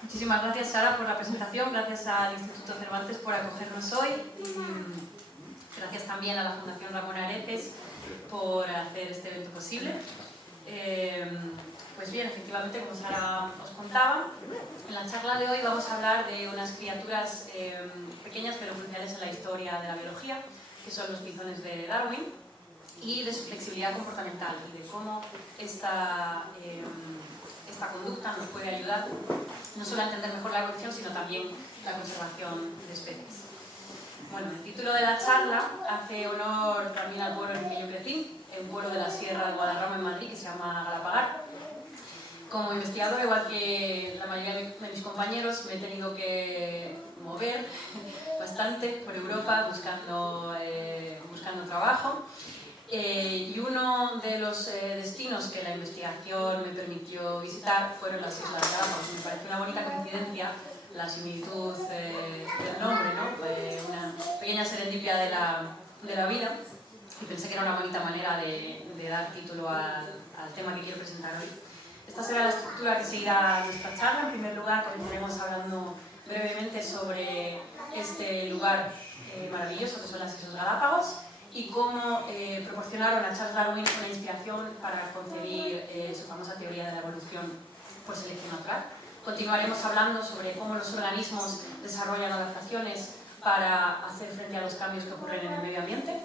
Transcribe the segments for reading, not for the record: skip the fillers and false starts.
Muchísimas gracias, Sara, por la presentación, gracias al Instituto Cervantes por acogernos hoy, gracias también a la Fundación Ramón Areces por hacer este evento posible. Pues bien, efectivamente, como Sara os contaba, en la charla de hoy vamos a hablar de unas criaturas pequeñas pero cruciales en la historia de la biología, que son los tizones de Darwin, y de su flexibilidad comportamental y de cómo esta conducta nos puede ayudar no solo a entender mejor la evolución, sino también la conservación de especies. Bueno, el título de la charla hace honor también al pueblo en el que yo crecí, un pueblo de la Sierra de Guadarrama en Madrid que se llama Galapagar. Como investigador, igual que la mayoría de mis compañeros, me he tenido que mover bastante por Europa buscando trabajo. Y uno de los destinos que la investigación me permitió visitar fueron las Islas Galápagos. Me pareció una bonita coincidencia la similitud del nombre, ¿no? Una pequeña serendipia de la vida, y pensé que era una bonita manera de dar título al tema que quiero presentar hoy. Esta será la estructura que seguirá nuestra charla. En primer lugar, comenzaremos hablando brevemente sobre este lugar maravilloso que son las Islas Galápagos, y cómo proporcionaron a Charles Darwin una inspiración para concebir su famosa teoría de la evolución por selección natural. Continuaremos hablando sobre cómo los organismos desarrollan adaptaciones para hacer frente a los cambios que ocurren en el medio ambiente,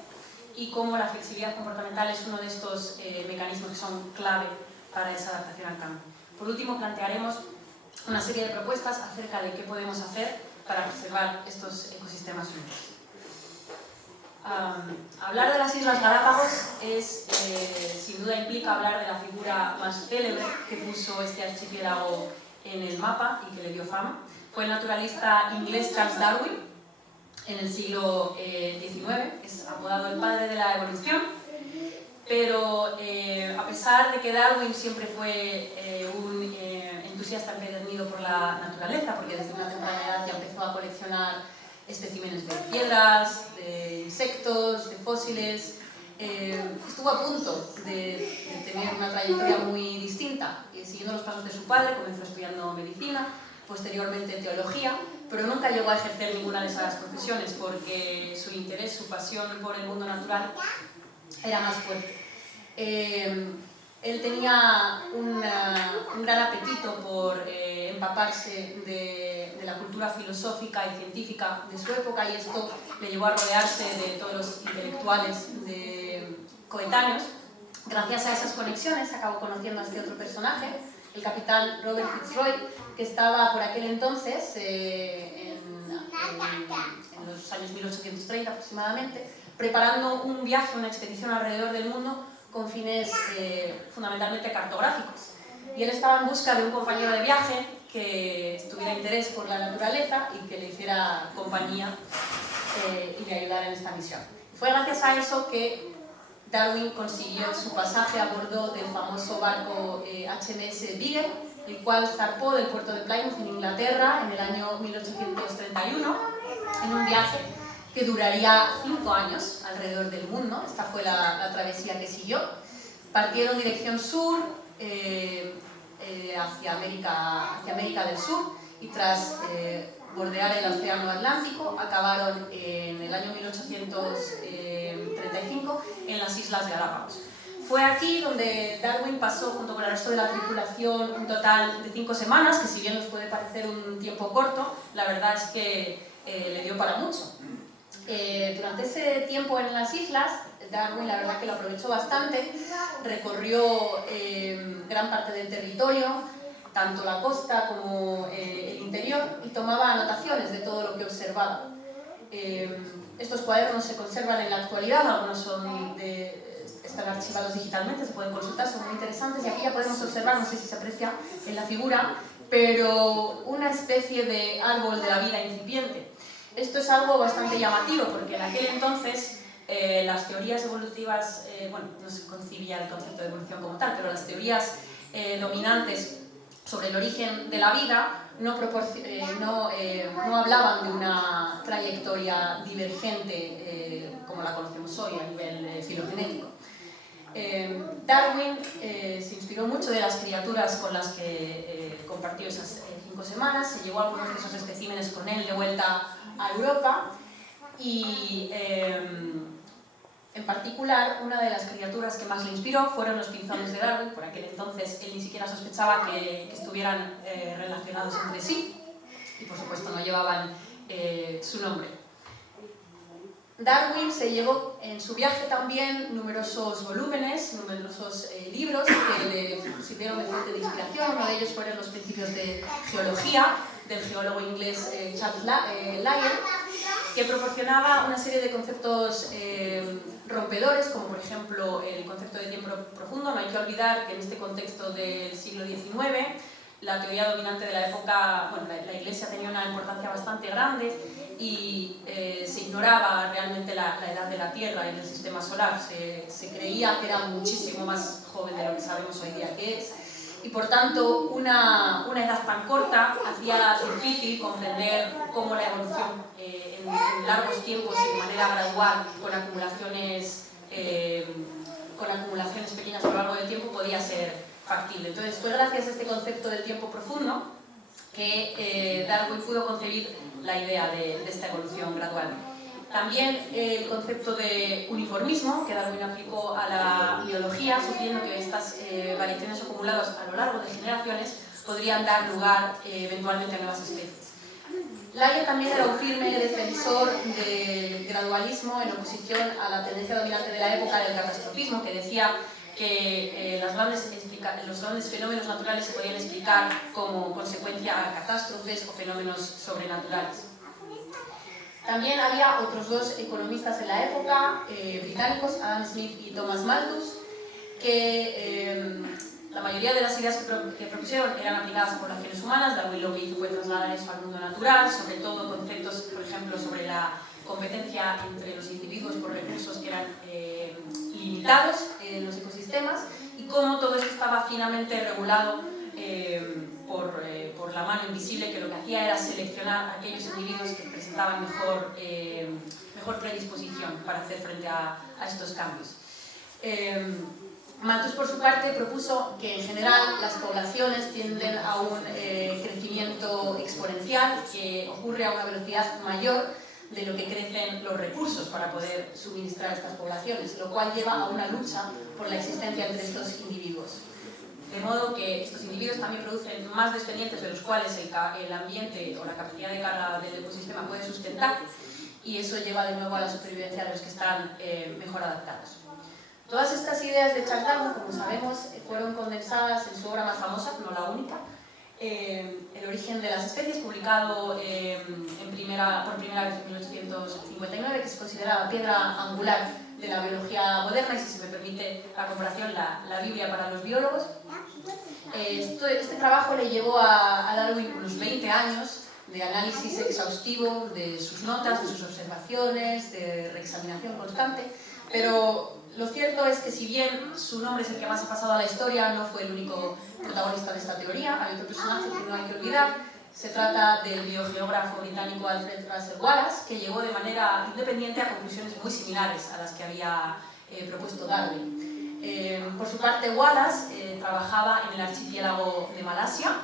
y cómo la flexibilidad comportamental es uno de estos mecanismos que son clave para esa adaptación al cambio. Por último, plantearemos una serie de propuestas acerca de qué podemos hacer para preservar estos ecosistemas únicos. Hablar de las Islas Galápagos sin duda implica hablar de la figura más célebre que puso este archipiélago en el mapa y que le dio fama. Fue el naturalista inglés Charles Darwin en el siglo XIX, es apodado el padre de la evolución, pero a pesar de que Darwin siempre fue un entusiasta empedernido por la naturaleza, porque desde una temprana edad ya empezó a coleccionar especímenes de piedras, de insectos, de fósiles, estuvo a punto de tener una trayectoria muy distinta. Siguiendo los pasos de su padre, comenzó estudiando medicina, posteriormente teología, pero nunca llegó a ejercer ninguna de esas profesiones porque su interés, su pasión por el mundo natural era más fuerte. Él tenía un gran apetito por empaparse de la cultura filosófica y científica de su época, y esto le llevó a rodearse de todos los intelectuales coetáneos. Gracias a esas conexiones acabó conociendo a este otro personaje, el capitán Robert Fitzroy, que estaba por aquel entonces, en los años 1830 aproximadamente, preparando un viaje, una expedición alrededor del mundo con fines fundamentalmente cartográficos. Y él estaba en busca de un compañero de viaje que tuviera interés por la naturaleza y que le hiciera compañía y le ayudara en esta misión. Fue gracias a eso que Darwin consiguió su pasaje a bordo del famoso barco HMS Beagle, el cual zarpó del puerto de Plymouth en Inglaterra en el año 1831 en un viaje que duraría 5 años alrededor del mundo. Esta fue la travesía que siguió. Partieron dirección sur, hacia América del Sur, y tras bordear el Océano Atlántico acabaron en el año 1835 en las Islas Galápagos. Fue aquí donde Darwin pasó, junto con el resto de la tripulación, un total de 5 semanas, que si bien nos puede parecer un tiempo corto, la verdad es que le dio para mucho. Durante ese tiempo en las islas, Darwin la verdad que lo aprovechó bastante, recorrió gran parte del territorio, tanto la costa como el interior, y tomaba anotaciones de todo lo que observaba. Estos cuadernos se conservan en la actualidad, algunos están archivados digitalmente, se pueden consultar, son muy interesantes, y aquí ya podemos observar, no sé si se aprecia en la figura, pero una especie de árbol de la vida incipiente. Esto es algo bastante llamativo porque en aquel entonces las teorías evolutivas, bueno, no se concibía el concepto de evolución como tal, pero las teorías dominantes sobre el origen de la vida no hablaban de una trayectoria divergente como la conocemos hoy a nivel filogenético. Darwin se inspiró mucho de las criaturas con las que compartió esas 5 semanas, se llevó algunos de esos especímenes con él de vuelta a Europa y en particular una de las criaturas que más le inspiró fueron los pinzones de Darwin. Por aquel entonces él ni siquiera sospechaba que estuvieran relacionados entre sí y por supuesto no llevaban su nombre. Darwin se llevó en su viaje también numerosos volúmenes, numerosos libros que le sirvieron de fuente de inspiración. Uno de ellos fueron los principios de geología del geólogo inglés Charles Lyell, que proporcionaba una serie de conceptos rompedores, como por ejemplo el concepto de tiempo profundo. No hay que olvidar que en este contexto del siglo XIX la teoría dominante de la época, bueno, la Iglesia tenía una importancia bastante grande y se ignoraba realmente la edad de la Tierra y del sistema solar. Se creía que era muchísimo más joven de lo que sabemos hoy día que es, y por tanto una edad tan corta hacía difícil comprender cómo la evolución en largos tiempos y de manera gradual, con acumulaciones pequeñas a lo largo del tiempo, podía ser factible. Entonces fue gracias a este concepto del tiempo profundo que Darwin pudo concebir la idea de esta evolución gradual. También el concepto de uniformismo que Darwin aplicó a la biología, sugiriendo que estas variaciones acumuladas a lo largo de generaciones podrían dar lugar eventualmente a nuevas especies. Lyell también era un firme defensor del gradualismo en oposición a la tendencia dominante de la época del catastrofismo, que decía que los grandes fenómenos naturales se podían explicar como consecuencia a catástrofes o fenómenos sobrenaturales. También había otros dos economistas en la época, británicos, Adam Smith y Thomas Malthus, que la mayoría de las ideas que propusieron eran aplicadas a poblaciones humanas. Darwin lo que hizo fue trasladar eso al mundo natural, sobre todo conceptos, por ejemplo, sobre la competencia entre los individuos por recursos que eran limitados en los ecosistemas y cómo todo esto estaba finamente regulado por la mano invisible, que lo que hacía era seleccionar aquellos individuos que presentaban mejor predisposición para hacer frente a estos cambios. Malthus, por su parte, propuso que en general las poblaciones tienden a un crecimiento exponencial que ocurre a una velocidad mayor de lo que crecen los recursos para poder suministrar a estas poblaciones, lo cual lleva a una lucha por la existencia entre estos individuos. De modo que estos individuos también producen más descendientes de los cuales el ambiente o la capacidad de carga del ecosistema puede sustentar, y eso lleva de nuevo a la supervivencia de los que están mejor adaptados. Todas estas ideas de Charles Darwin, como sabemos, fueron condensadas en su obra más famosa, no la única, El origen de las especies, publicado por primera vez en 1859, que se considera la piedra angular de la biología moderna y, si se me permite la comparación, la Biblia para los biólogos. Este trabajo le llevó a Darwin unos 20 años de análisis exhaustivo de sus notas, de sus observaciones, de reexaminación constante, pero lo cierto es que, si bien su nombre es el que más ha pasado a la historia, no fue el único protagonista de esta teoría. Hay otro personaje que no hay que olvidar. Se trata del biogeógrafo británico Alfred Russel Wallace, que llegó de manera independiente a conclusiones muy similares a las que había propuesto Darwin. Por su parte, Wallace trabajaba en el archipiélago de Malasia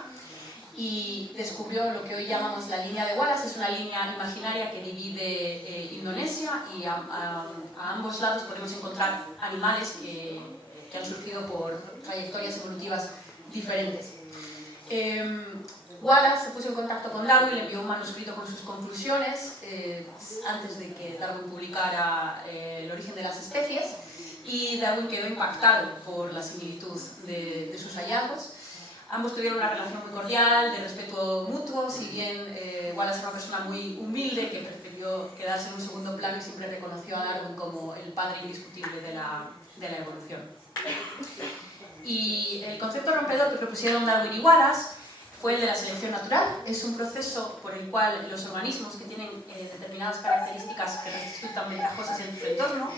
y descubrió lo que hoy llamamos la línea de Wallace. Es una línea imaginaria que divide Indonesia, y a ambos lados podemos encontrar animales que han surgido por trayectorias evolutivas diferentes. Wallace se puso en contacto con Darwin, le envió un manuscrito con sus conclusiones antes de que Darwin publicara El origen de las especies, y Darwin quedó impactado por la similitud de sus hallazgos. Ambos tuvieron una relación muy cordial, de respeto mutuo, si bien Wallace era una persona muy humilde que prefirió quedarse en un segundo plano y siempre reconoció a Darwin como el padre indiscutible de la evolución. Y el concepto rompedor que propusieron Darwin y Wallace fue el de la selección natural. Es un proceso por el cual los organismos que tienen determinadas características que resultan ventajosas en su entorno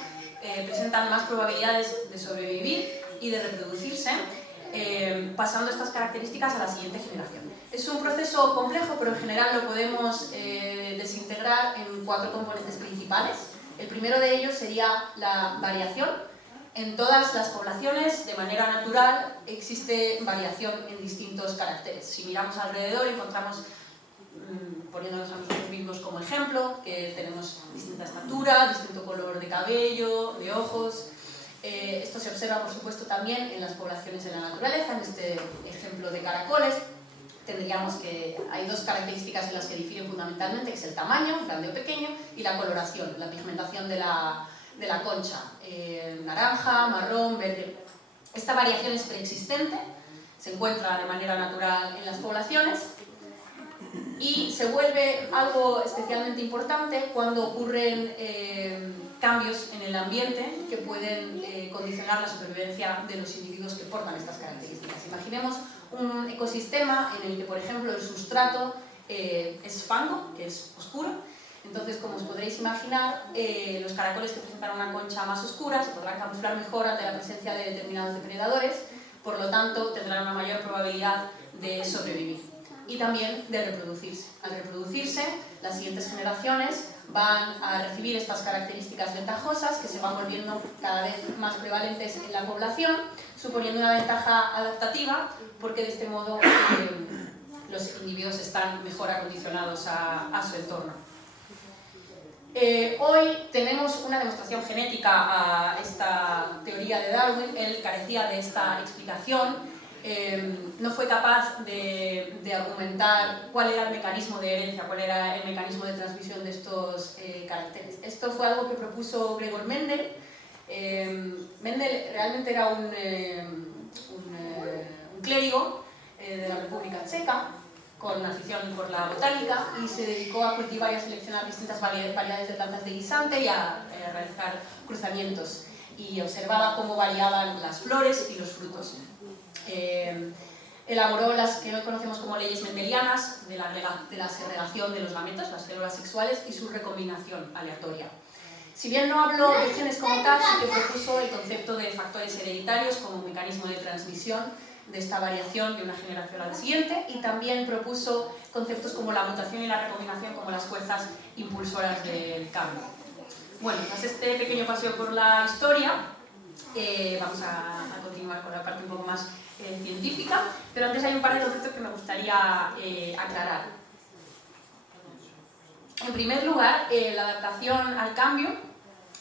presentan más probabilidades de sobrevivir y de reproducirse, pasando estas características a la siguiente generación. Es un proceso complejo, pero en general lo podemos desintegrar en 4 componentes principales. El primero de ellos sería la variación. En todas las poblaciones, de manera natural, existe variación en distintos caracteres. Si miramos alrededor, encontramos, poniéndonos a nosotros mismos como ejemplo, que tenemos distinta estatura, distinto color de cabello, de ojos. Esto se observa, por supuesto, también en las poblaciones de la naturaleza. En este ejemplo de caracoles, tendríamos que hay 2 características en las que difieren fundamentalmente, que es el tamaño, grande o pequeño, y la coloración, la pigmentación de la concha, naranja, marrón, verde. Esta variación es preexistente, se encuentra de manera natural en las poblaciones y se vuelve algo especialmente importante cuando ocurren cambios en el ambiente que pueden condicionar la supervivencia de los individuos que portan estas características. Imaginemos un ecosistema en el que, por ejemplo, el sustrato es fango, que es oscuro. Entonces, como os podréis imaginar, los caracoles que presentan una concha más oscura se podrán camuflar mejor ante la presencia de determinados depredadores, por lo tanto tendrán una mayor probabilidad de sobrevivir y también de reproducirse. Al reproducirse, las siguientes generaciones van a recibir estas características ventajosas que se van volviendo cada vez más prevalentes en la población, suponiendo una ventaja adaptativa porque de este modo los individuos están mejor acondicionados a su entorno. Hoy tenemos una demostración genética a esta teoría de Darwin. Él carecía de esta explicación, no fue capaz de argumentar cuál era el mecanismo de herencia, cuál era el mecanismo de transmisión de estos caracteres. Esto fue algo que propuso Gregor Mendel. Mendel realmente era un clérigo de la República Checa, con afición por la botánica, y se dedicó a cultivar y a seleccionar distintas variedades de plantas de guisante y a realizar cruzamientos, y observaba cómo variaban las flores y los frutos. Elaboró las que hoy conocemos como leyes mendelianas de la segregación de los gametos, las células sexuales, y su recombinación aleatoria. Si bien no habló de genes como tal, sí que propuso el concepto de factores hereditarios como mecanismo de transmisión de esta variación de una generación a la siguiente, y también propuso conceptos como la mutación y la recombinación como las fuerzas impulsoras del cambio. Bueno, tras este pequeño paseo por la historia, vamos a continuar con la parte un poco más científica, pero antes hay un par de conceptos que me gustaría aclarar. En primer lugar, la adaptación al cambio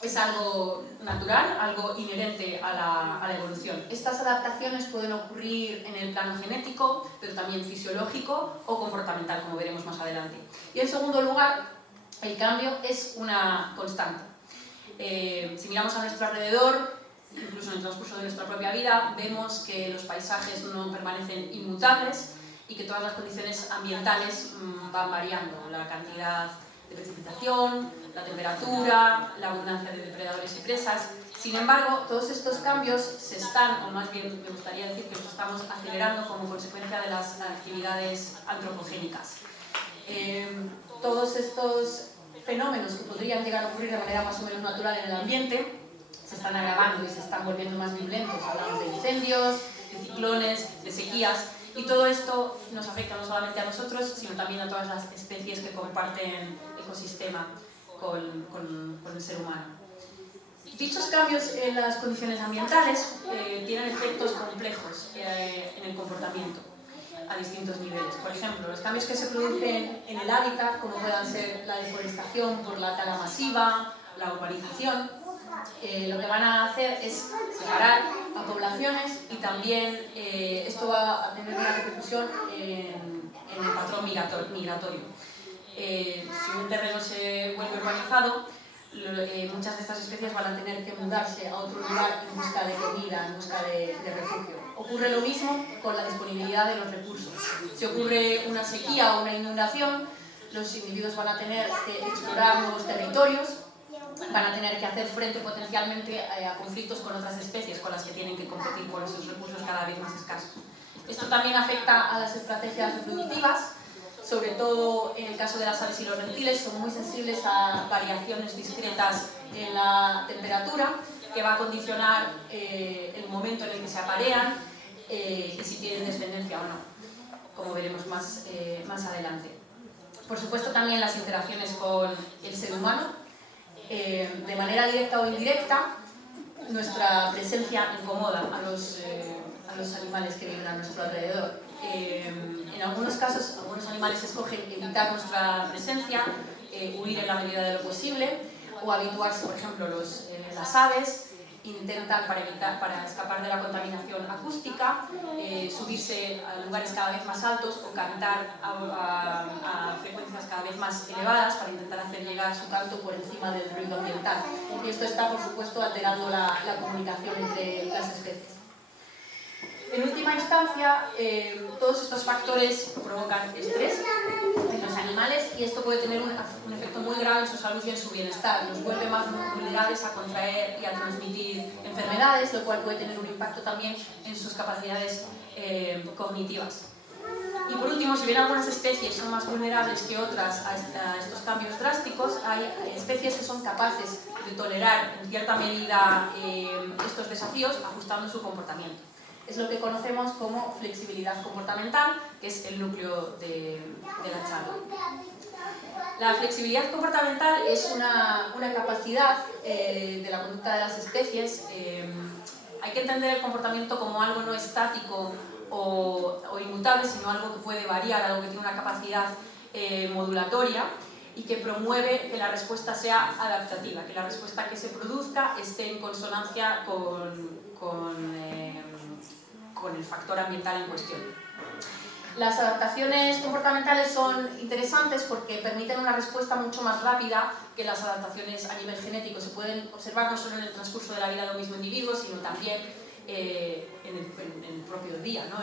es algo natural, algo inherente a la evolución. Estas adaptaciones pueden ocurrir en el plano genético, pero también fisiológico o comportamental, como veremos más adelante. Y en segundo lugar, el cambio es una constante. Si miramos a nuestro alrededor, incluso en el transcurso de nuestra propia vida, vemos que los paisajes no permanecen inmutables y que todas las condiciones ambientales van variando. La cantidad de precipitación, la temperatura, la abundancia de depredadores y presas. Sin embargo, todos estos cambios se están, o más bien me gustaría decir que los estamos acelerando como consecuencia de las actividades antropogénicas. Todos estos fenómenos que podrían llegar a ocurrir de manera más o menos natural en el ambiente se están agravando y se están volviendo más violentos. Hablamos de incendios, de ciclones, de sequías, y todo esto nos afecta no solamente a nosotros, sino también a todas las especies que comparten ecosistema con el ser humano. Dichos cambios en las condiciones ambientales tienen efectos complejos en el comportamiento a distintos niveles. Por ejemplo, los cambios que se producen en el hábitat, como puedan ser la deforestación por la tala masiva, la urbanización, lo que van a hacer es separar a poblaciones, y también esto va a tener una repercusión en el patrón migratorio. Si un terreno se vuelve urbanizado, muchas de estas especies van a tener que mudarse a otro lugar en busca de comida, en busca de refugio. Ocurre lo mismo con la disponibilidad de los recursos. Si ocurre una sequía o una inundación, los individuos van a tener que explorar nuevos territorios, van a tener que hacer frente potencialmente a conflictos con otras especies con las que tienen que competir por esos recursos cada vez más escasos. Esto también afecta a las estrategias reproductivas, sobre todo en el caso de las aves y los reptiles, son muy sensibles a variaciones discretas en la temperatura, que va a condicionar el momento en el que se aparean y si tienen descendencia o no, como veremos más adelante. Por supuesto, también las interacciones con el ser humano, de manera directa o indirecta, nuestra presencia incomoda a los animales que viven a nuestro alrededor. En algunos casos, algunos animales escogen evitar nuestra presencia, huir en la medida de lo posible, o habituarse, por ejemplo, las aves intentan, para escapar de la contaminación acústica, subirse a lugares cada vez más altos o cantar a frecuencias cada vez más elevadas para intentar hacer llegar su canto por encima del ruido ambiental. Y esto está, por supuesto, alterando la comunicación entre las especies. En última instancia, todos estos factores provocan estrés en los animales y esto puede tener un efecto muy grave en su salud y en su bienestar. Los vuelve más vulnerables a contraer y a transmitir enfermedades, lo cual puede tener un impacto también en sus capacidades cognitivas. Y por último, si bien algunas especies son más vulnerables que otras a estos cambios drásticos, hay especies que son capaces de tolerar en cierta medida estos desafíos ajustando su comportamiento. Es lo que conocemos como flexibilidad comportamental, que es el núcleo de la charla. La flexibilidad comportamental es una capacidad de la conducta de las especies. Hay que entender el comportamiento como algo no estático o inmutable, sino algo que puede variar, algo que tiene una capacidad modulatoria y que promueve que la respuesta sea adaptativa, que la respuesta que se produzca esté en consonancia con el factor ambiental en cuestión. Las adaptaciones comportamentales son interesantes porque permiten una respuesta mucho más rápida que las adaptaciones a nivel genético. Se pueden observar no solo en el transcurso de la vida de un mismo individuo, sino también en el propio día, ¿no?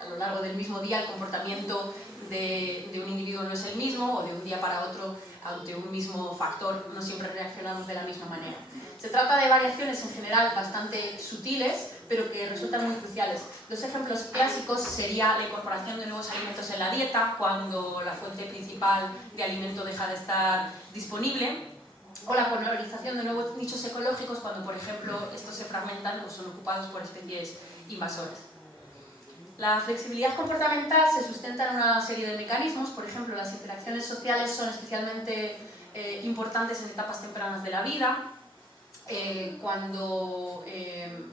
A lo largo del mismo día el comportamiento de un individuo no es el mismo, o de un día para otro ante un mismo factor no siempre reaccionamos de la misma manera. Se trata de variaciones en general bastante sutiles, pero que resultan muy cruciales. Los ejemplos clásicos serían la incorporación de nuevos alimentos en la dieta, cuando la fuente principal de alimento deja de estar disponible, o la colonización de nuevos nichos ecológicos, cuando, por ejemplo, estos se fragmentan o son ocupados por especies invasoras. La flexibilidad comportamental se sustenta en una serie de mecanismos. Por ejemplo, las interacciones sociales son especialmente importantes en etapas tempranas de la vida, cuando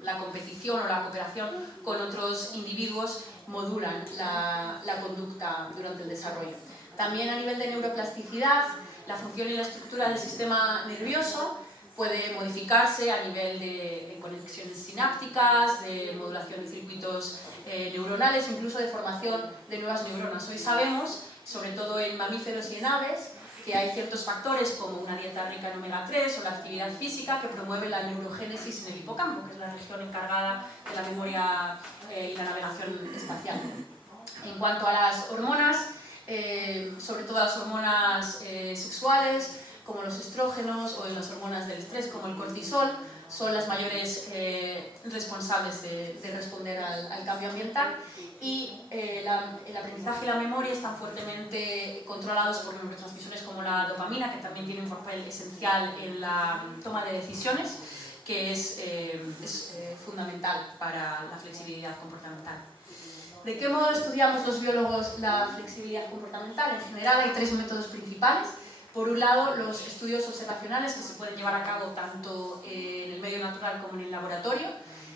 la competición o la cooperación con otros individuos modulan la conducta durante el desarrollo. También a nivel de neuroplasticidad, la función y la estructura del sistema nervioso puede modificarse a nivel de conexiones sinápticas, de modulación de circuitos neuronales, incluso de formación de nuevas neuronas. Hoy sabemos, sobre todo en mamíferos y en aves, que hay ciertos factores como una dieta rica en omega 3 o la actividad física que promueven la neurogénesis en el hipocampo, que es la región encargada de la memoria y la navegación espacial. En cuanto a las hormonas, sobre todo las hormonas sexuales, como los estrógenos, o las hormonas del estrés, como el cortisol, son las mayores responsables de responder al cambio ambiental, y el aprendizaje y la memoria están fuertemente controlados por neurotransmisores como la dopamina, que también tiene un papel esencial en la toma de decisiones, que es fundamental para la flexibilidad comportamental. ¿De qué modo estudiamos los biólogos la flexibilidad comportamental? En general hay tres métodos principales. Por un lado, los estudios observacionales, que se pueden llevar a cabo tanto en el medio natural como en el laboratorio.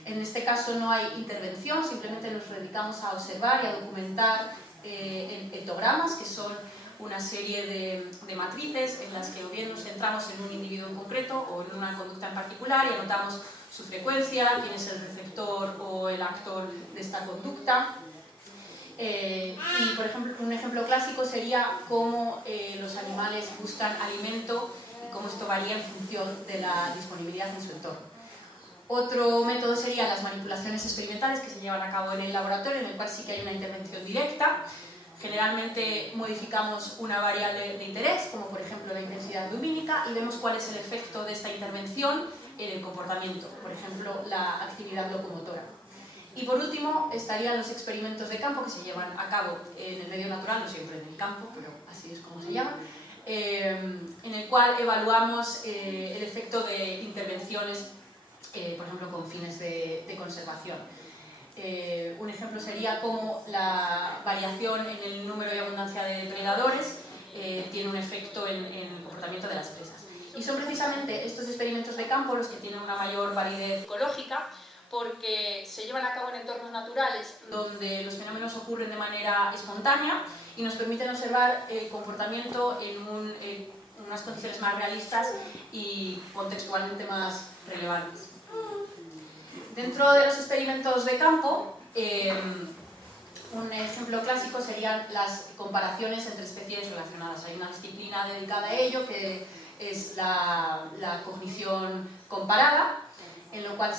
En este caso no hay intervención, simplemente nos dedicamos a observar y a documentar ectogramas, que son una serie de matrices en las que o bien nos centramos en un individuo en concreto o en una conducta en particular y anotamos su frecuencia, quién es el receptor o el actor de esta conducta. Y, por ejemplo, un ejemplo clásico sería cómo los animales buscan alimento y cómo esto varía en función de la disponibilidad en su entorno. Otro método serían las manipulaciones experimentales que se llevan a cabo en el laboratorio, en el cual sí que hay una intervención directa. Generalmente modificamos una variable de interés, como por ejemplo la intensidad lumínica, y vemos cuál es el efecto de esta intervención en el comportamiento, por ejemplo la actividad locomotora. Y por último estarían los experimentos de campo que se llevan a cabo en el medio natural, no siempre en el campo, pero así es como se llama, en el cual evaluamos el efecto de intervenciones, por ejemplo, con fines de conservación. Un ejemplo sería cómo la variación en el número y abundancia de depredadores tiene un efecto en el comportamiento de las presas. Y son precisamente estos experimentos de campo los que tienen una mayor validez ecológica, porque se llevan a cabo en entornos naturales donde los fenómenos ocurren de manera espontánea y nos permiten observar el comportamiento en unas condiciones más realistas y contextualmente más relevantes. Dentro de los experimentos de campo, un ejemplo clásico serían las comparaciones entre especies relacionadas. Hay una disciplina dedicada a ello que es la cognición comparada, en lo cual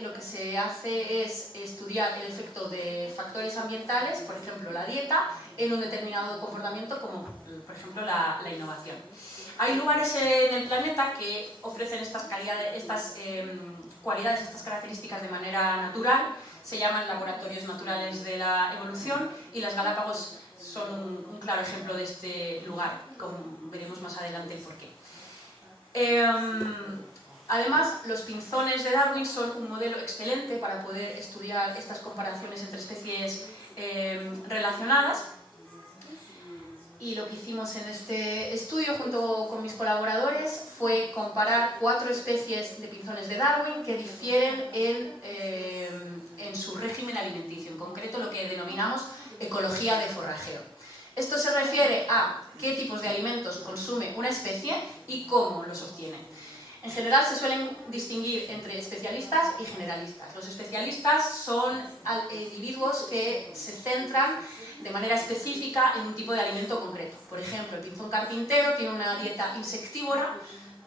lo que se hace es estudiar el efecto de factores ambientales, por ejemplo la dieta, en un determinado comportamiento como por ejemplo la innovación. Hay lugares en el planeta que ofrecen estas cualidades, estas características de manera natural, se llaman laboratorios naturales de la evolución y las Galápagos son un claro ejemplo de este lugar, como veremos más adelante el porqué. Además, los pinzones de Darwin son un modelo excelente para poder estudiar estas comparaciones entre especies relacionadas. Y lo que hicimos en este estudio junto con mis colaboradores fue comparar 4 especies de pinzones de Darwin que difieren en su régimen alimenticio, en concreto lo que denominamos ecología de forrajeo. Esto se refiere a qué tipos de alimentos consume una especie y cómo los obtiene. En general se suelen distinguir entre especialistas y generalistas. Los especialistas son individuos que se centran de manera específica en un tipo de alimento concreto. Por ejemplo, el pinzón carpintero tiene una dieta insectívora,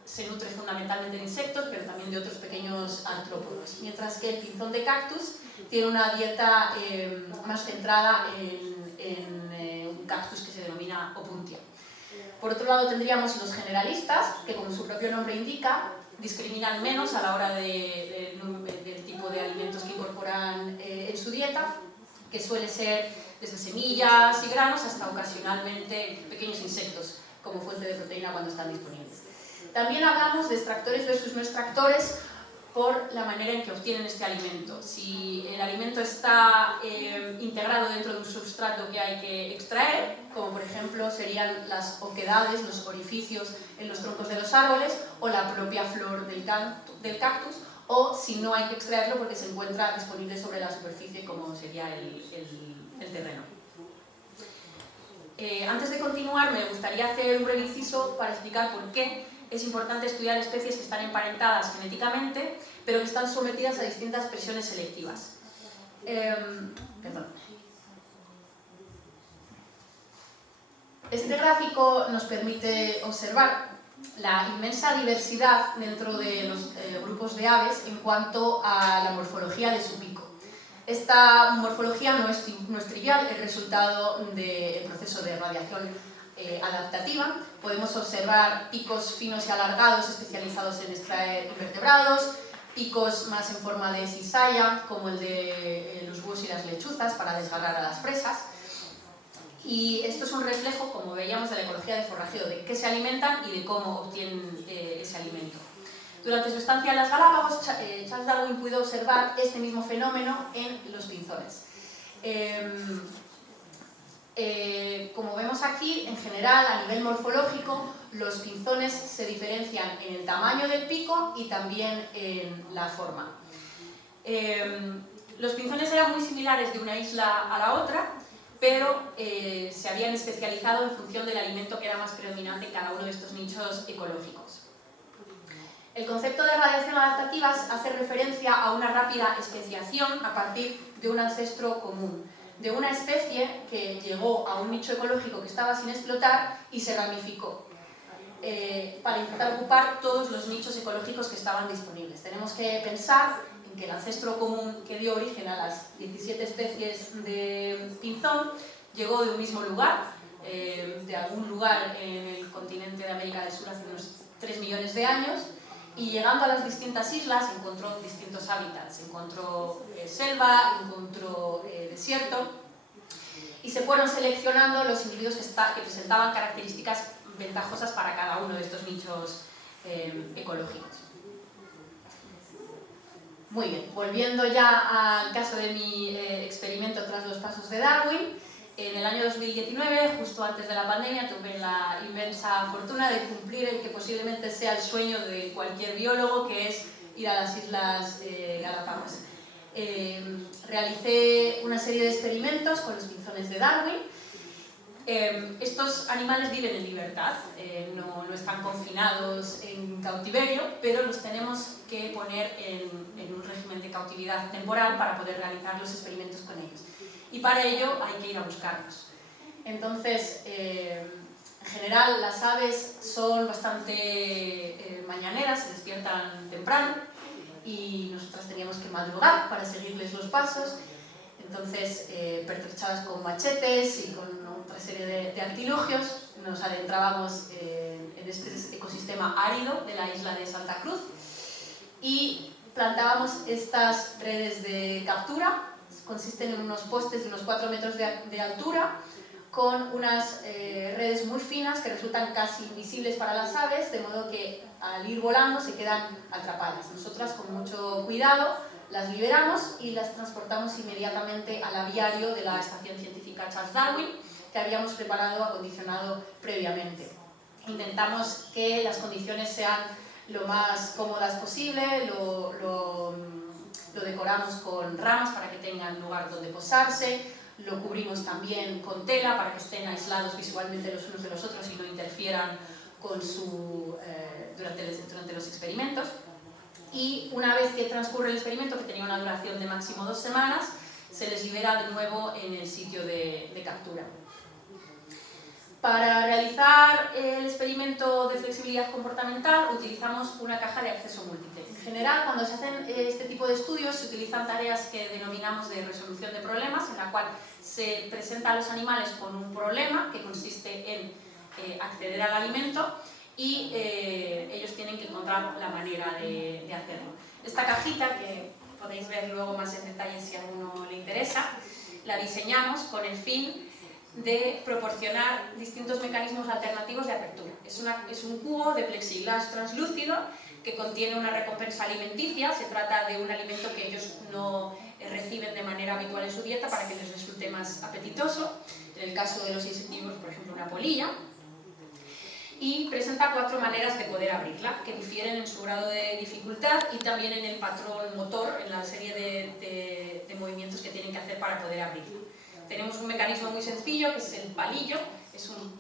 se nutre fundamentalmente de insectos, pero también de otros pequeños artrópodos. Mientras que el pinzón de cactus tiene una dieta más centrada en un cactus que se denomina opuntia. Por otro lado tendríamos los generalistas, que como su propio nombre indica, discriminan menos a la hora del tipo de alimentos que incorporan en su dieta, que suele ser desde semillas y granos hasta ocasionalmente pequeños insectos como fuente de proteína cuando están disponibles. También hablamos de extractores versus no extractores por la manera en que obtienen este alimento. Si el alimento está integrado dentro de un sustrato que hay que extraer, como por ejemplo serían las oquedades, los orificios en los troncos de los árboles o la propia flor del cactus, o si no hay que extraerlo porque se encuentra disponible sobre la superficie como sería el terreno. Antes de continuar me gustaría hacer un breve inciso para explicar por qué es importante estudiar especies que están emparentadas genéticamente, pero que están sometidas a distintas presiones selectivas. Este gráfico nos permite observar la inmensa diversidad dentro de los grupos de aves en cuanto a la morfología de su pico. Esta morfología no es trivial, es resultado del proceso de radiación adaptativa. Podemos observar picos finos y alargados especializados en extraer invertebrados, picos más en forma de cizalla, como el de los búhos y las lechuzas, para desgarrar a las presas. Y esto es un reflejo, como veíamos, de la ecología de forrajeo, de qué se alimentan y de cómo obtienen ese alimento. Durante su estancia en las Galápagos, Charles Darwin pudo observar este mismo fenómeno en los pinzones. Como vemos aquí, en general, a nivel morfológico, los pinzones se diferencian en el tamaño del pico y también en la forma. Los pinzones eran muy similares de una isla a la otra, pero se habían especializado en función del alimento que era más predominante en cada uno de estos nichos ecológicos. El concepto de radiación adaptativa hace referencia a una rápida especiación a partir de un ancestro común, de una especie que llegó a un nicho ecológico que estaba sin explotar y se ramificó para intentar ocupar todos los nichos ecológicos que estaban disponibles. Tenemos que pensar en que el ancestro común que dio origen a las 17 especies de pinzón llegó de un mismo lugar, de algún lugar en el continente de América del Sur hace unos 3 millones de años, y llegando a las distintas islas encontró distintos hábitats, encontró selva, encontró desierto, y se fueron seleccionando los individuos que presentaban características ventajosas para cada uno de estos nichos ecológicos. Muy bien, volviendo ya al caso de mi experimento tras los pasos de Darwin, en el año 2019, justo antes de la pandemia, tuve la inmensa fortuna de cumplir el que posiblemente sea el sueño de cualquier biólogo, que es ir a las Islas Galápagos. Realicé una serie de experimentos con los pinzones de Darwin. Estos animales viven en libertad, no están confinados en cautiverio, pero los tenemos que poner en un régimen de cautividad temporal para poder realizar los experimentos con ellos. Y para ello hay que ir a buscarlos. Entonces, en general las aves son bastante mañaneras, se despiertan temprano y nosotras teníamos que madrugar para seguirles los pasos. Entonces, pertrechadas con machetes y con otra serie de artilugios, nos adentrábamos en este ecosistema árido de la isla de Santa Cruz y plantábamos estas redes de captura. Consisten en unos postes de unos 4 metros de altura con unas redes muy finas que resultan casi invisibles para las aves, de modo que al ir volando se quedan atrapadas. Nosotras, con mucho cuidado, las liberamos y las transportamos inmediatamente al aviario de la Estación Científica Charles Darwin, que habíamos preparado, acondicionado previamente. Intentamos que las condiciones sean lo más cómodas posible, lo decoramos con ramas para que tengan lugar donde posarse, lo cubrimos también con tela para que estén aislados visualmente los unos de los otros y no interfieran con durante los experimentos. Y una vez que transcurre el experimento, que tenía una duración de máximo 2 semanas, se les libera de nuevo en el sitio de captura. Para realizar el experimento de flexibilidad comportamental utilizamos una caja de acceso múltiple. En general, cuando se hacen este tipo de estudios, se utilizan tareas que denominamos de resolución de problemas, en la cual se presenta a los animales con un problema que consiste en acceder al alimento y ellos tienen que encontrar la manera de hacerlo. Esta cajita, que podéis ver luego más en detalle si a alguno le interesa, la diseñamos con el fin de proporcionar distintos mecanismos alternativos de apertura. Es un cubo de plexiglas translúcido que contiene una recompensa alimenticia. Se trata de un alimento que ellos no reciben de manera habitual en su dieta para que les resulte más apetitoso. En el caso de los insectívoros, por ejemplo, una polilla. Y presenta 4 maneras de poder abrirla, que difieren en su grado de dificultad y también en el patrón motor, en la serie de movimientos que tienen que hacer para poder abrirla. Tenemos un mecanismo muy sencillo, que es el palillo. Es un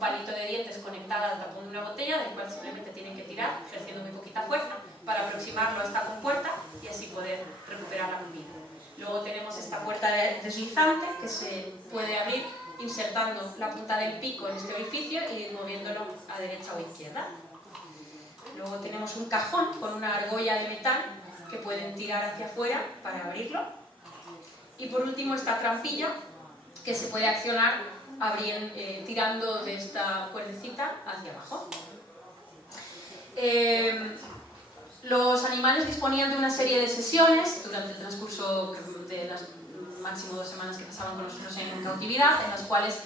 palito de dientes conectado al tapón de una botella, del cual simplemente tienen que tirar, ejerciendo muy poquita fuerza, para aproximarlo a esta compuerta y así poder recuperar la comida. Luego tenemos esta puerta deslizante, que se puede abrir insertando la punta del pico en este orificio y moviéndolo a derecha o izquierda. Luego tenemos un cajón con una argolla de metal que pueden tirar hacia afuera para abrirlo. Y por último, esta trampilla que se puede accionar tirando de esta cuerdecita hacia abajo. Los animales disponían de una serie de sesiones durante el transcurso de las máximo 2 semanas que pasaban con nosotros en cautividad, en las cuales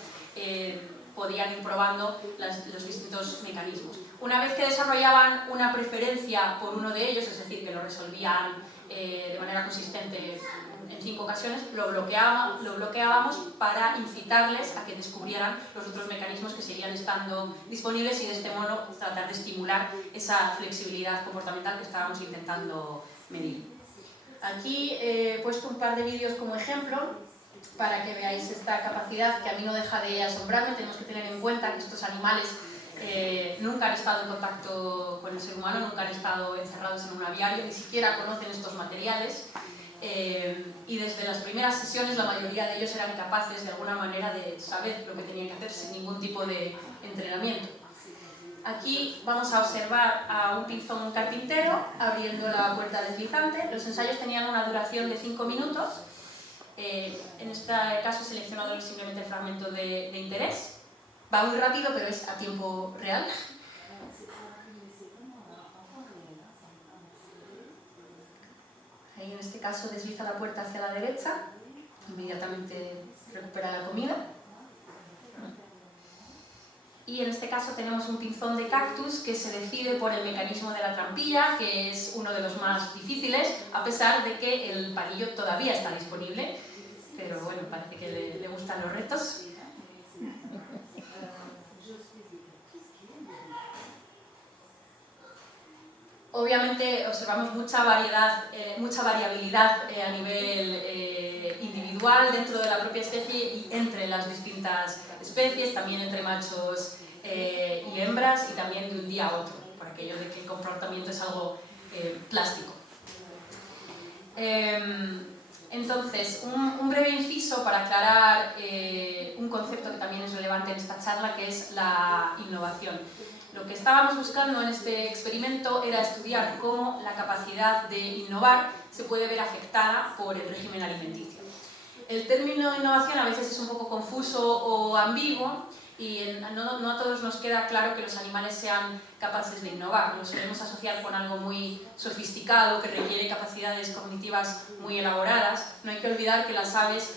podían ir probando los distintos mecanismos. Una vez que desarrollaban una preferencia por uno de ellos, es decir, que lo resolvían de manera consistente en 5 ocasiones, lo bloqueábamos para incitarles a que descubrieran los otros mecanismos que seguían estando disponibles y de este modo tratar de estimular esa flexibilidad comportamental que estábamos intentando medir. Aquí he puesto un par de vídeos como ejemplo para que veáis esta capacidad que a mí no deja de asombrarme. Tenemos que tener en cuenta que estos animales nunca han estado en contacto con el ser humano, nunca han estado encerrados en un aviario, ni siquiera conocen estos materiales. Y desde las primeras sesiones la mayoría de ellos eran capaces de alguna manera de saber lo que tenían que hacer sin ningún tipo de entrenamiento. Aquí vamos a observar a un pinzón carpintero abriendo la puerta deslizante. Los ensayos tenían una duración de 5 minutos. En este caso he seleccionado simplemente el fragmento de interés. Va muy rápido, pero es a tiempo real. Ahí en este caso desliza la puerta hacia la derecha, inmediatamente recupera la comida. Y en este caso tenemos un pinzón de cactus que se decide por el mecanismo de la trampilla, que es uno de los más difíciles, a pesar de que el palillo todavía está disponible. Pero bueno, parece que le gustan los retos. Obviamente observamos mucha variabilidad a nivel individual dentro de la propia especie y entre las distintas especies, también entre machos y hembras y también de un día a otro, por aquello de que el comportamiento es algo plástico. Entonces, un breve inciso para aclarar un concepto que también es relevante en esta charla, que es la innovación. Lo que estábamos buscando en este experimento era estudiar cómo la capacidad de innovar se puede ver afectada por el régimen alimenticio. El término innovación a veces es un poco confuso o ambiguo y no a todos nos queda claro que los animales sean capaces de innovar. Lo solemos asociar con algo muy sofisticado que requiere capacidades cognitivas muy elaboradas. No hay que olvidar que las aves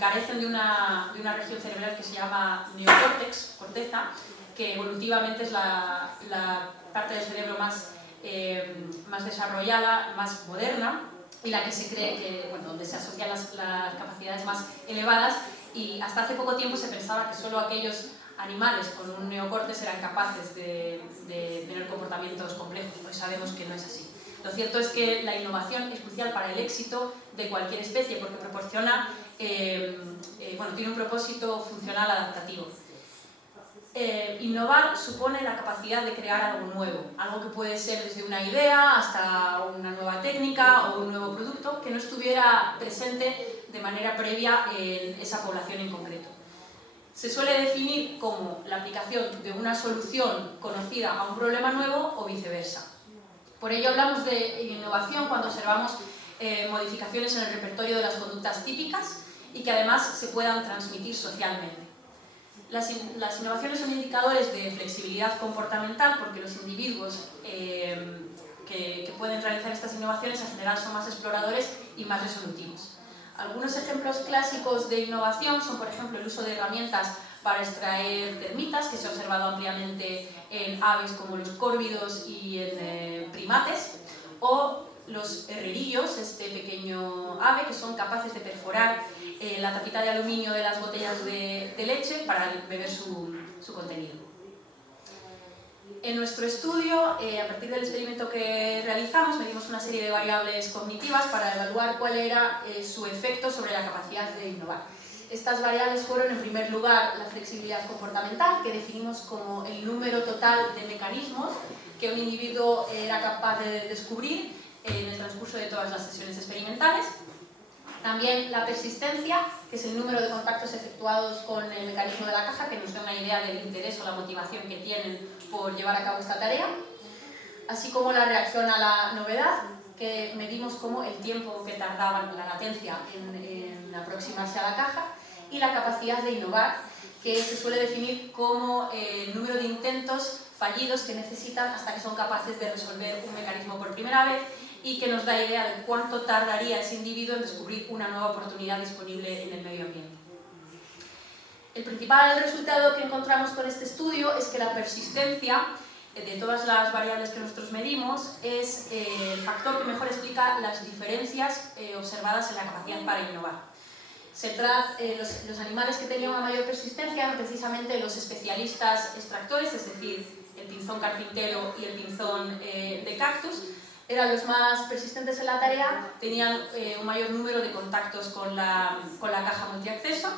carecen de una región cerebral que se llama neocórtex, corteza, que evolutivamente es la parte del cerebro más desarrollada, más moderna y la que se cree que, bueno, donde se asocian las capacidades más elevadas, y hasta hace poco tiempo se pensaba que solo aquellos animales con un neocórtex eran capaces de tener comportamientos complejos. Hoy sabemos que no es así. Lo cierto es que la innovación es crucial para el éxito de cualquier especie porque proporciona, tiene un propósito funcional adaptativo. Innovar supone la capacidad de crear algo nuevo, algo que puede ser desde una idea hasta una nueva técnica o un nuevo producto que no estuviera presente de manera previa en esa población en concreto. Se suele definir como la aplicación de una solución conocida a un problema nuevo o viceversa. Por ello hablamos de innovación cuando observamos modificaciones en el repertorio de las conductas típicas y que además se puedan transmitir socialmente. Las innovaciones son indicadores de flexibilidad comportamental porque los individuos que pueden realizar estas innovaciones en general son más exploradores y más resolutivos. Algunos ejemplos clásicos de innovación son, por ejemplo, el uso de herramientas para extraer termitas, que se ha observado ampliamente en aves como los córvidos y en primates, o los herrerillos, este pequeño ave, que son capaces de perforar la tapita de aluminio de las botellas de leche para beber su contenido. En nuestro estudio, a partir del experimento que realizamos, medimos una serie de variables cognitivas para evaluar cuál era su efecto sobre la capacidad de innovar. Estas variables fueron, en primer lugar, la flexibilidad comportamental, que definimos como el número total de mecanismos que un individuo era capaz de descubrir en el transcurso de todas las sesiones experimentales. También la persistencia, que es el número de contactos efectuados con el mecanismo de la caja, que nos da una idea del interés o la motivación que tienen por llevar a cabo esta tarea. Así como la reacción a la novedad, que medimos como el tiempo que tardaban, la latencia en aproximarse a la caja. Y la capacidad de innovar, que se suele definir como el número de intentos fallidos que necesitan hasta que son capaces de resolver un mecanismo por primera vez, y que nos da idea de cuánto tardaría ese individuo en descubrir una nueva oportunidad disponible en el medio ambiente. El principal resultado que encontramos con este estudio es que la persistencia de todas las variables que nosotros medimos es el factor que mejor explica las diferencias observadas en la capacidad para innovar. Los animales que tenían una mayor persistencia eran precisamente los especialistas extractores, es decir, el pinzón carpintero y el pinzón de cactus. Eran los más persistentes en la tarea, tenían un mayor número de contactos con la caja multiacceso,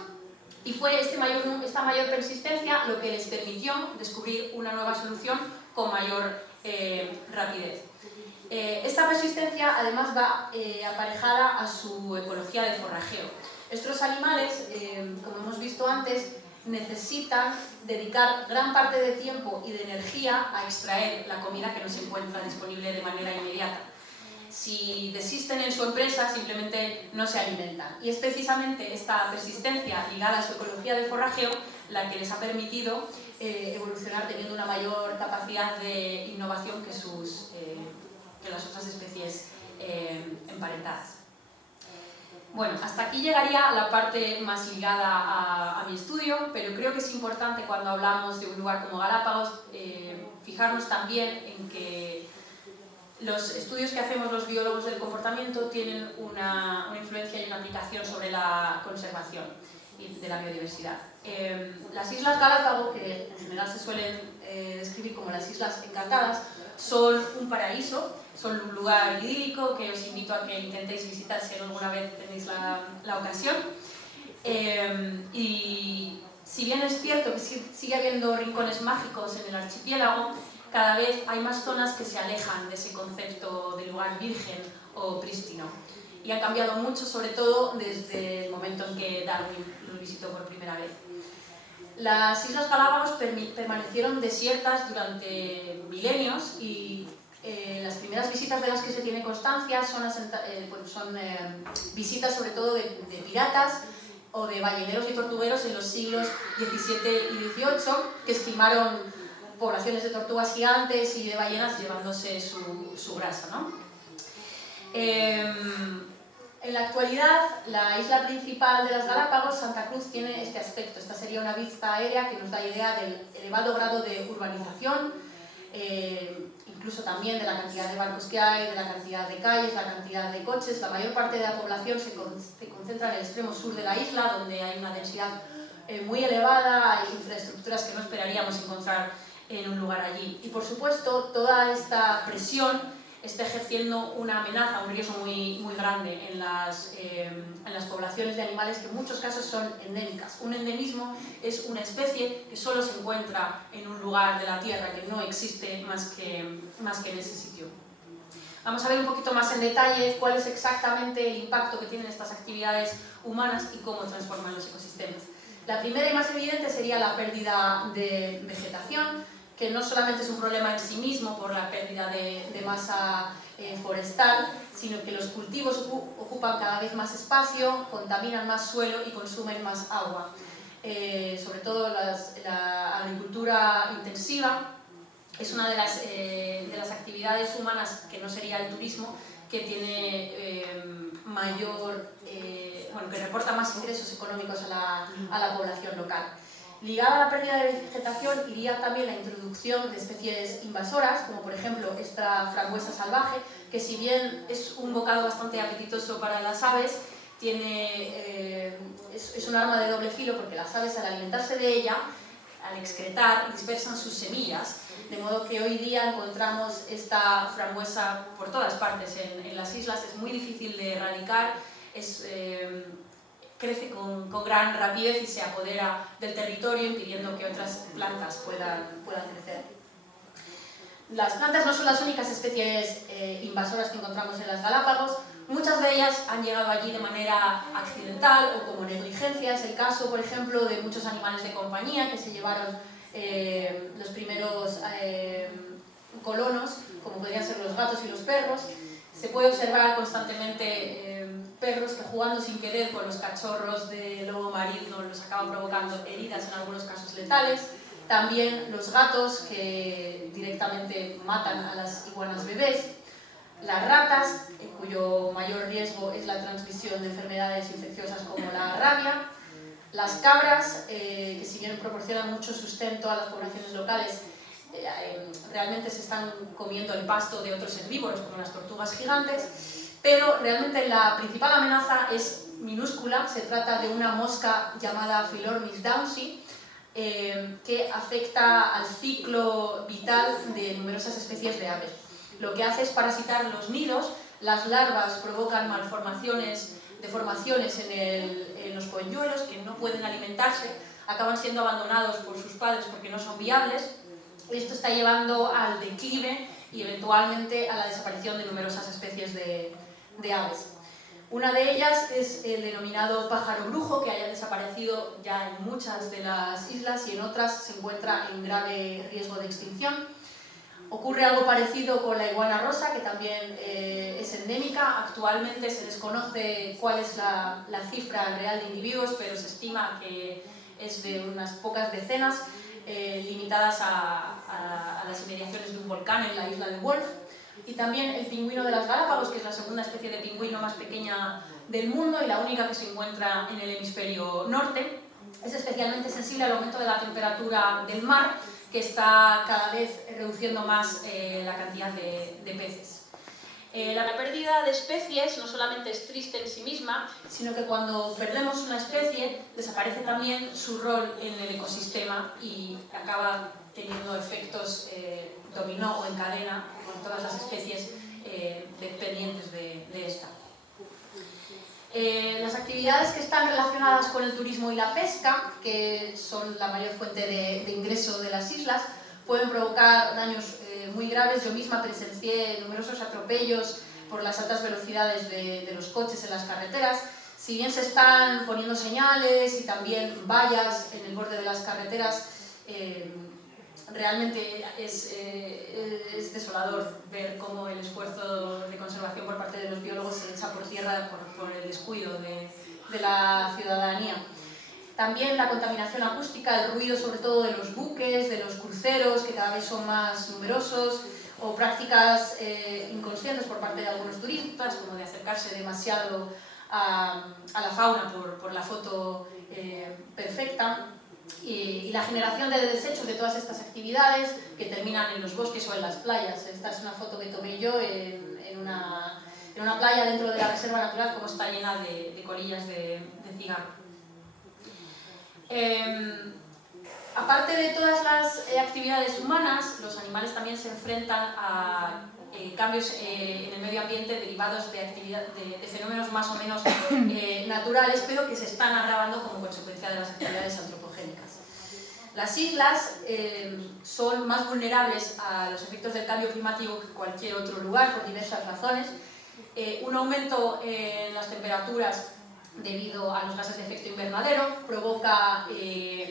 y fue esta mayor persistencia lo que les permitió descubrir una nueva solución con mayor rapidez. Esta persistencia además va aparejada a su ecología de forrajeo. Estos animales, como hemos visto antes, necesitan dedicar gran parte de tiempo y de energía a extraer la comida que no se encuentra disponible de manera inmediata. Si desisten en su empresa, simplemente no se alimentan. Y es precisamente esta persistencia ligada a su ecología de forrajeo la que les ha permitido evolucionar teniendo una mayor capacidad de innovación que las otras especies emparentadas. Bueno, hasta aquí llegaría la parte más ligada a mi estudio, pero creo que es importante cuando hablamos de un lugar como Galápagos fijarnos también en que los estudios que hacemos los biólogos del comportamiento tienen una influencia y una aplicación sobre la conservación de la biodiversidad. Las Islas Galápagos, que en general se suelen describir como las Islas Encantadas, son un paraíso, son un lugar idílico que os invito a que intentéis visitar si alguna vez tenéis la ocasión. Y si bien es cierto que sigue habiendo rincones mágicos en el archipiélago, cada vez hay más zonas que se alejan de ese concepto de lugar virgen o prístino. Y han cambiado mucho, sobre todo desde el momento en que Darwin lo visitó por primera vez. Las Islas Galápagos permanecieron desiertas durante milenios y las primeras visitas de las que se tiene constancia son visitas sobre todo de piratas o de balleneros y tortugueros en los siglos XVII y XVIII, que estimaron poblaciones de tortugas gigantes y de ballenas llevándose su grasa, ¿no? En la actualidad, la isla principal de las Galápagos, Santa Cruz, tiene este aspecto. Esta sería una vista aérea que nos da idea del elevado grado de urbanización, incluso también de la cantidad de barcos que hay, de la cantidad de calles, la cantidad de coches. La mayor parte de la población se concentra en el extremo sur de la isla, donde hay una densidad muy elevada, hay infraestructuras que no esperaríamos encontrar en un lugar allí. Y por supuesto, toda esta presión está ejerciendo una amenaza, un riesgo muy grande en las poblaciones de animales que en muchos casos son endémicas. Un endemismo es una especie que solo se encuentra en un lugar de la Tierra, que no existe más que en ese sitio. Vamos a ver un poquito más en detalle cuál es exactamente el impacto que tienen estas actividades humanas y cómo transforman los ecosistemas. La primera y más evidente sería la pérdida de vegetación, que no solamente es un problema en sí mismo por la pérdida de masa forestal, sino que los cultivos ocupan cada vez más espacio, contaminan más suelo y consumen más agua. Sobre todo la agricultura intensiva es una de las actividades humanas, que no sería el turismo, que tiene que reporta más ingresos económicos a la población local. Ligada a la pérdida de vegetación iría también la introducción de especies invasoras, como por ejemplo esta frambuesa salvaje, que si bien es un bocado bastante apetitoso para las aves, es un arma de doble filo, porque las aves, al alimentarse de ella, al excretar, dispersan sus semillas, de modo que hoy día encontramos esta frambuesa por todas partes en las islas. Es muy difícil de erradicar, crece con gran rapidez y se apodera del territorio, impidiendo que otras plantas puedan crecer. Las plantas no son las únicas especies invasoras que encontramos en las Galápagos. Muchas de ellas han llegado allí de manera accidental o como negligencia. Es el caso, por ejemplo, de muchos animales de compañía que se llevaron los primeros colonos, como podrían ser los gatos y los perros. Se puede observar constantemente perros que, jugando sin querer con los cachorros de lobo marino, los acaban provocando heridas, en algunos casos letales. También los gatos, que directamente matan a las iguanas bebés. Las ratas, cuyo mayor riesgo es la transmisión de enfermedades infecciosas como la rabia. Las cabras, que si bien proporcionan mucho sustento a las poblaciones locales, realmente se están comiendo el pasto de otros herbívoros, como las tortugas gigantes. Pero realmente la principal amenaza es minúscula. Se trata de una mosca llamada Phylornis downsii, que afecta al ciclo vital de numerosas especies de aves. Lo que hace es parasitar los nidos. Las larvas provocan deformaciones en los polluelos, que no pueden alimentarse, acaban siendo abandonados por sus padres porque no son viables. Esto está llevando al declive y eventualmente a la desaparición de numerosas especies de aves. Una de ellas es el denominado pájaro brujo, que haya desaparecido ya en muchas de las islas y en otras se encuentra en grave riesgo de extinción. Ocurre algo parecido con la iguana rosa, que también es endémica. Actualmente se desconoce cuál es la cifra real de individuos, pero se estima que es de unas pocas decenas, limitadas a la las inmediaciones de un volcán en la isla de Wolf. Y también el pingüino de las Galápagos, que es la segunda especie de pingüino más pequeña del mundo y la única que se encuentra en el hemisferio norte. Es especialmente sensible al aumento de la temperatura del mar, que está cada vez reduciendo más la cantidad de peces. La pérdida de especies no solamente es triste en sí misma, sino que cuando perdemos una especie desaparece también su rol en el ecosistema y acaba teniendo efectos dominó o en cadena con todas las especies dependientes de esta. Las actividades que están relacionadas con el turismo y la pesca, que son la mayor fuente de ingreso de las islas, pueden provocar daños muy graves. Yo misma presencié numerosos atropellos por las altas velocidades de los coches en las carreteras. Si bien se están poniendo señales y también vallas en el borde de las carreteras, realmente es desolador ver cómo el esfuerzo de conservación por parte de los biólogos se echa por tierra por el descuido de la ciudadanía. También la contaminación acústica, el ruido sobre todo de los buques, de los cruceros, que cada vez son más numerosos, o prácticas inconscientes por parte de algunos turistas, como de acercarse demasiado a la fauna por la foto perfecta, y la generación de desechos de todas estas actividades que terminan en los bosques o en las playas. Esta es una foto que tomé yo en una playa dentro de la reserva natural, como está llena de colillas de cigarro. Aparte de todas las actividades humanas, los animales también se enfrentan a cambios en el medio ambiente derivados de fenómenos más o menos naturales, pero que se están agravando como consecuencia de las actividades antropogénicas. Las islas son más vulnerables a los efectos del cambio climático que cualquier otro lugar por diversas razones. Un aumento en las temperaturas debido a los gases de efecto invernadero provoca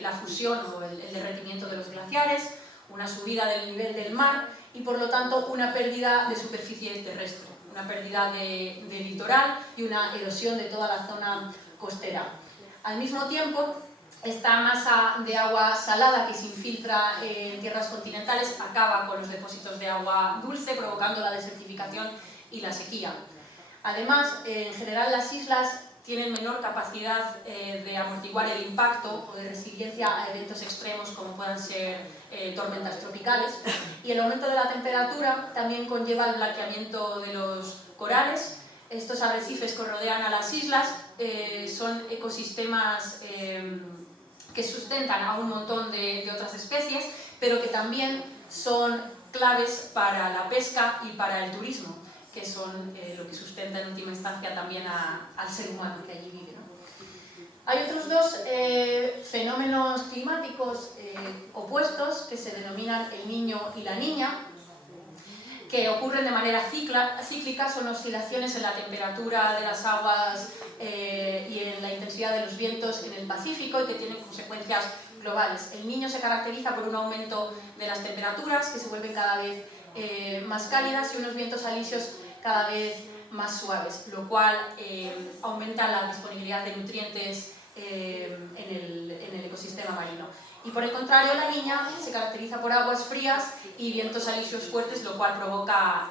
la fusión o el derretimiento de los glaciares, una subida del nivel del mar y por lo tanto una pérdida de superficie terrestre, una pérdida de litoral y una erosión de toda la zona costera. Al mismo tiempo, esta masa de agua salada que se infiltra en tierras continentales acaba con los depósitos de agua dulce, provocando la desertificación y la sequía. Además, en general las islas tienen menor capacidad de amortiguar el impacto o de resiliencia a eventos extremos como puedan ser tormentas tropicales, y el aumento de la temperatura también conlleva el blanqueamiento de los corales. Estos arrecifes que rodean a las islas son ecosistemas que sustentan a un montón de otras especies, pero que también son claves para la pesca y para el turismo, que son lo que sustenta en última instancia también al ser humano que allí vive, ¿no? Hay otros dos fenómenos climáticos opuestos que se denominan el niño y la niña, que ocurren de manera cíclica, son oscilaciones en la temperatura de las aguas y en la intensidad de los vientos en el Pacífico y que tienen consecuencias globales. El niño se caracteriza por un aumento de las temperaturas que se vuelven cada vez más cálidas y unos vientos alisios cada vez más suaves, lo cual aumenta la disponibilidad de nutrientes en el ecosistema marino. Y por el contrario, la niña se caracteriza por aguas frías y vientos alisios fuertes, lo cual provoca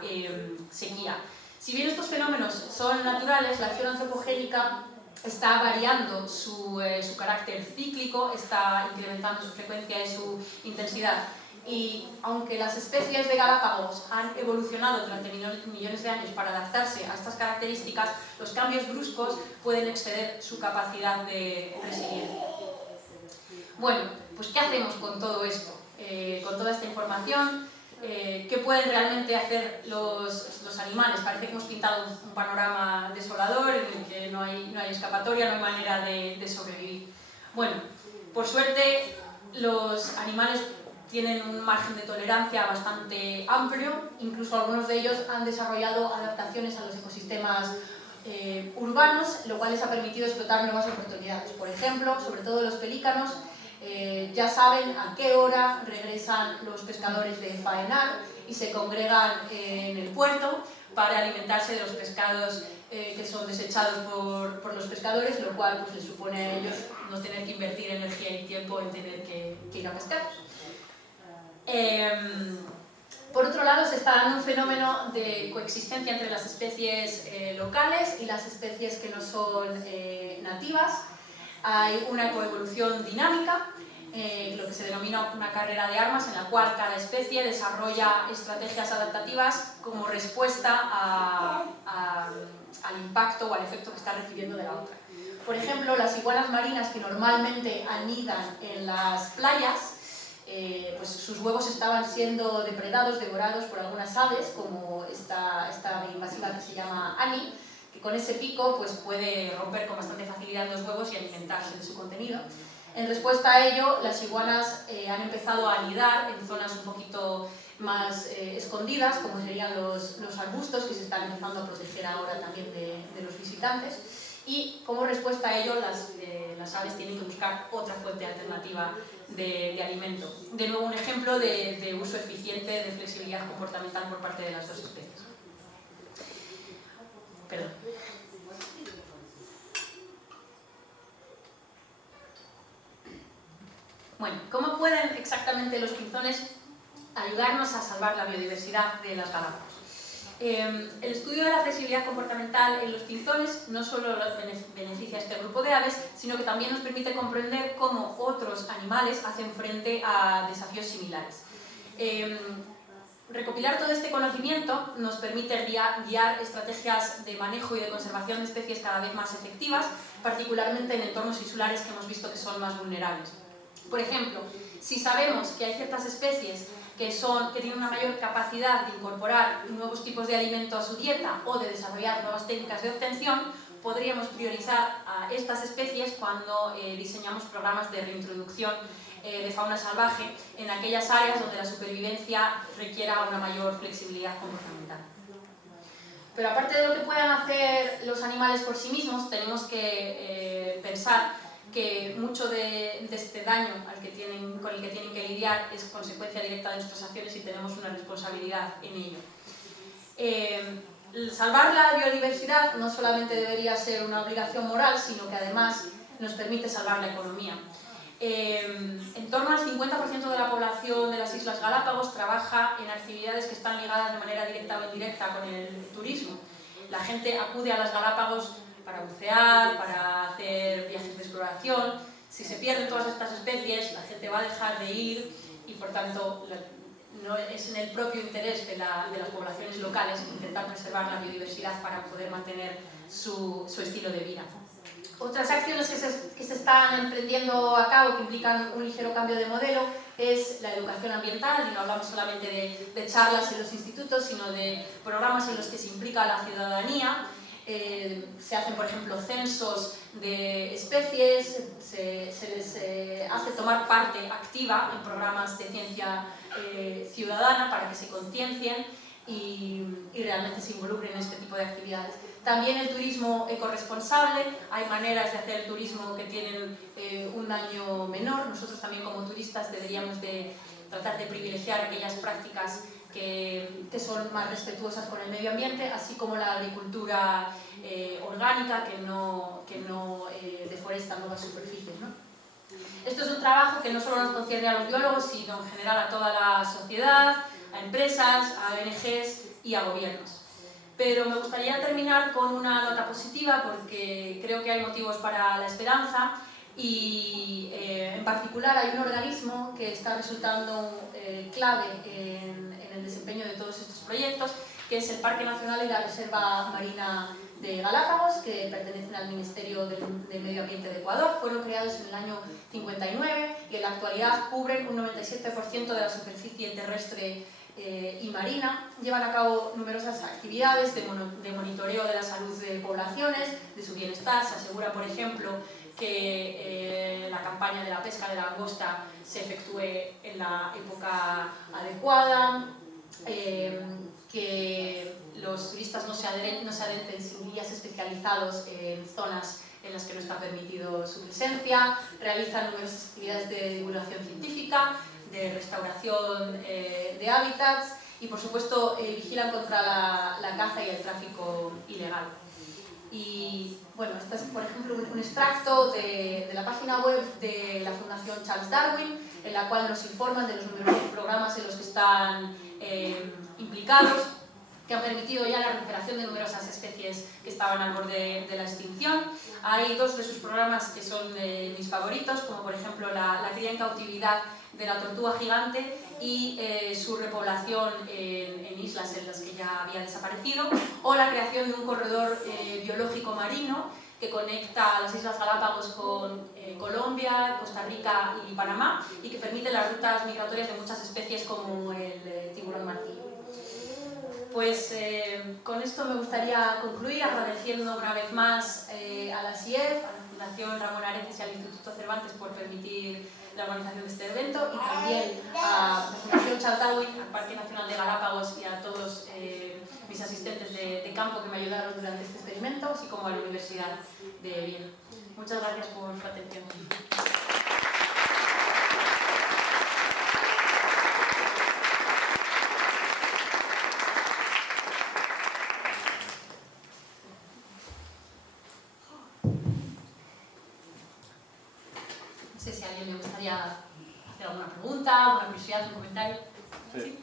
sequía. Si bien estos fenómenos son naturales, la acción antropogénica está variando su carácter cíclico, está incrementando su frecuencia y su intensidad. Y aunque las especies de Galápagos han evolucionado durante millones de años para adaptarse a estas características, los cambios bruscos pueden exceder su capacidad de resiliencia. Bueno, pues ¿qué hacemos con todo esto? Con toda esta información, ¿qué pueden realmente hacer los animales? Parece que hemos pintado un panorama desolador en el que no hay escapatoria, no hay manera de sobrevivir. Bueno, por suerte los animales tienen un margen de tolerancia bastante amplio, incluso algunos de ellos han desarrollado adaptaciones a los ecosistemas urbanos, lo cual les ha permitido explotar nuevas oportunidades. Por ejemplo, sobre todo los pelícanos, ya saben a qué hora regresan los pescadores de faenar y se congregan en el puerto para alimentarse de los pescados que son desechados por los pescadores, lo cual pues, les supone a ellos no tener que invertir energía y tiempo en tener que ir a pescar. Por otro lado, se está dando un fenómeno de coexistencia entre las especies locales y las especies que no son nativas. Hay una coevolución dinámica, lo que se denomina una carrera de armas, en la cual cada especie desarrolla estrategias adaptativas como respuesta al impacto o al efecto que está recibiendo de la otra. Por ejemplo, las iguanas marinas, que normalmente anidan en las playas, pues sus huevos estaban siendo depredados, devorados por algunas aves, como esta invasiva que se llama Annie, que con ese pico pues, puede romper con bastante facilidad los huevos y alimentarse de su contenido. En respuesta a ello, las iguanas han empezado a anidar en zonas un poquito más escondidas, como serían los arbustos, que se están empezando a proteger ahora también de los visitantes. Y como respuesta a ello, las aves tienen que buscar otra fuente alternativa de alimento. De nuevo, un ejemplo de uso eficiente de flexibilidad comportamental por parte de las dos especies. Perdón. Bueno, ¿cómo pueden exactamente los pinzones ayudarnos a salvar la biodiversidad de las Galápagos? El estudio de la flexibilidad comportamental en los pinzones no solo beneficia a este grupo de aves, sino que también nos permite comprender cómo otros animales hacen frente a desafíos similares. Recopilar todo este conocimiento nos permite guiar estrategias de manejo y de conservación de especies cada vez más efectivas, particularmente en entornos insulares que hemos visto que son más vulnerables. Por ejemplo, si sabemos que hay ciertas especies que tienen una mayor capacidad de incorporar nuevos tipos de alimento a su dieta o de desarrollar nuevas técnicas de obtención, podríamos priorizar a estas especies cuando diseñamos programas de reintroducción de fauna salvaje en aquellas áreas donde la supervivencia requiera una mayor flexibilidad comportamental. Pero aparte de lo que puedan hacer los animales por sí mismos, tenemos que pensar que mucho de este daño con el que tienen que lidiar es consecuencia directa de nuestras acciones y tenemos una responsabilidad en ello. Salvar la biodiversidad no solamente debería ser una obligación moral, sino que además nos permite salvar la economía. En torno al 50% de la población de las Islas Galápagos trabaja en actividades que están ligadas de manera directa o indirecta con el turismo. La gente acude a las Galápagos para bucear, para hacer viajes de exploración. Si se pierden todas estas especies, la gente va a dejar de ir y, por tanto, no es en el propio interés de las poblaciones locales intentar preservar la biodiversidad para poder mantener su estilo de vida. Otras acciones que se están emprendiendo a cabo que implican un ligero cambio de modelo es la educación ambiental, y no hablamos solamente de charlas en los institutos, sino de programas en los que se implica a la ciudadanía. Se hacen, por ejemplo, censos de especies, se les hace tomar parte activa en programas de ciencia ciudadana para que se conciencien y realmente se involucren en este tipo de actividades. También el turismo ecorresponsable, hay maneras de hacer el turismo que tienen un daño menor. Nosotros también como turistas deberíamos de tratar de privilegiar aquellas prácticas que son más respetuosas con el medio ambiente, así como la agricultura orgánica que no deforesta nuevas superficies, ¿no? Esto es un trabajo que no solo nos concierne a los biólogos, sino en general a toda la sociedad, a empresas, a ONGs y a gobiernos. Pero me gustaría terminar con una nota positiva porque creo que hay motivos para la esperanza y en particular hay un organismo que está resultando clave en el desempeño de todos estos proyectos, que es el Parque Nacional y la Reserva Marina de Galápagos, que pertenecen al Ministerio de Medio Ambiente de Ecuador. Fueron creados en el año 59 y en la actualidad cubren un 97% de la superficie terrestre y marina. Llevan a cabo numerosas actividades de monitoreo de la salud de poblaciones, de su bienestar. Se asegura, por ejemplo, que la campaña de la pesca de la langosta se efectúe en la época adecuada, que los turistas no se adentren sin guías especializados en zonas en las que no está permitido su presencia, realizan numerosas actividades de divulgación científica, de restauración de hábitats y, por supuesto, vigilan contra la caza y el tráfico ilegal. Y bueno, este es, por ejemplo, un extracto de la página web de la Fundación Charles Darwin, en la cual nos informan de los numerosos programas en los que están implicados, que han permitido ya la recuperación de numerosas especies que estaban al borde de la extinción. Hay dos de sus programas que son mis favoritos, como por ejemplo la cría en cautividad de la tortuga gigante y su repoblación en islas en las que ya había desaparecido, o la creación de un corredor biológico marino que conecta las Islas Galápagos con Colombia, Costa Rica y Panamá, y que permite las rutas migratorias de muchas especies como el tiburón martillo. Pues con esto me gustaría concluir agradeciendo una vez más a la SIEF, a la Fundación Ramón Areces y al Instituto Cervantes por permitir la organización de este evento, y también a la Fundación Charles Darwin, al Parque Nacional de Galápagos y a todos mis asistentes de campo que me ayudaron durante este experimento, así como a la Universidad de Viena. Muchas gracias por su atención. No sé si a alguien le gustaría hacer alguna pregunta, alguna curiosidad, un comentario. Sí.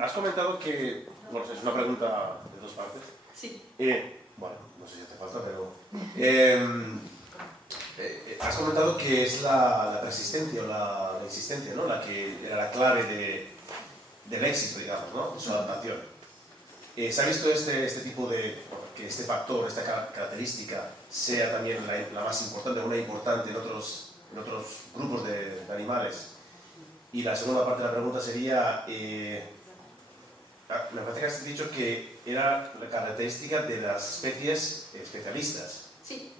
Has comentado que, bueno, es una pregunta de dos partes. Sí. Bueno, no sé si hace falta, pero... has comentado que es la persistencia o la insistencia, ¿no? La que era la clave del éxito, digamos, ¿no? De su adaptación. ¿Se ha visto este tipo de... que este factor, esta característica sea también la más importante, una importante en otros grupos de animales? Y la segunda parte de la pregunta sería, me parece que has dicho que era la característica de las especies especialistas. Sí.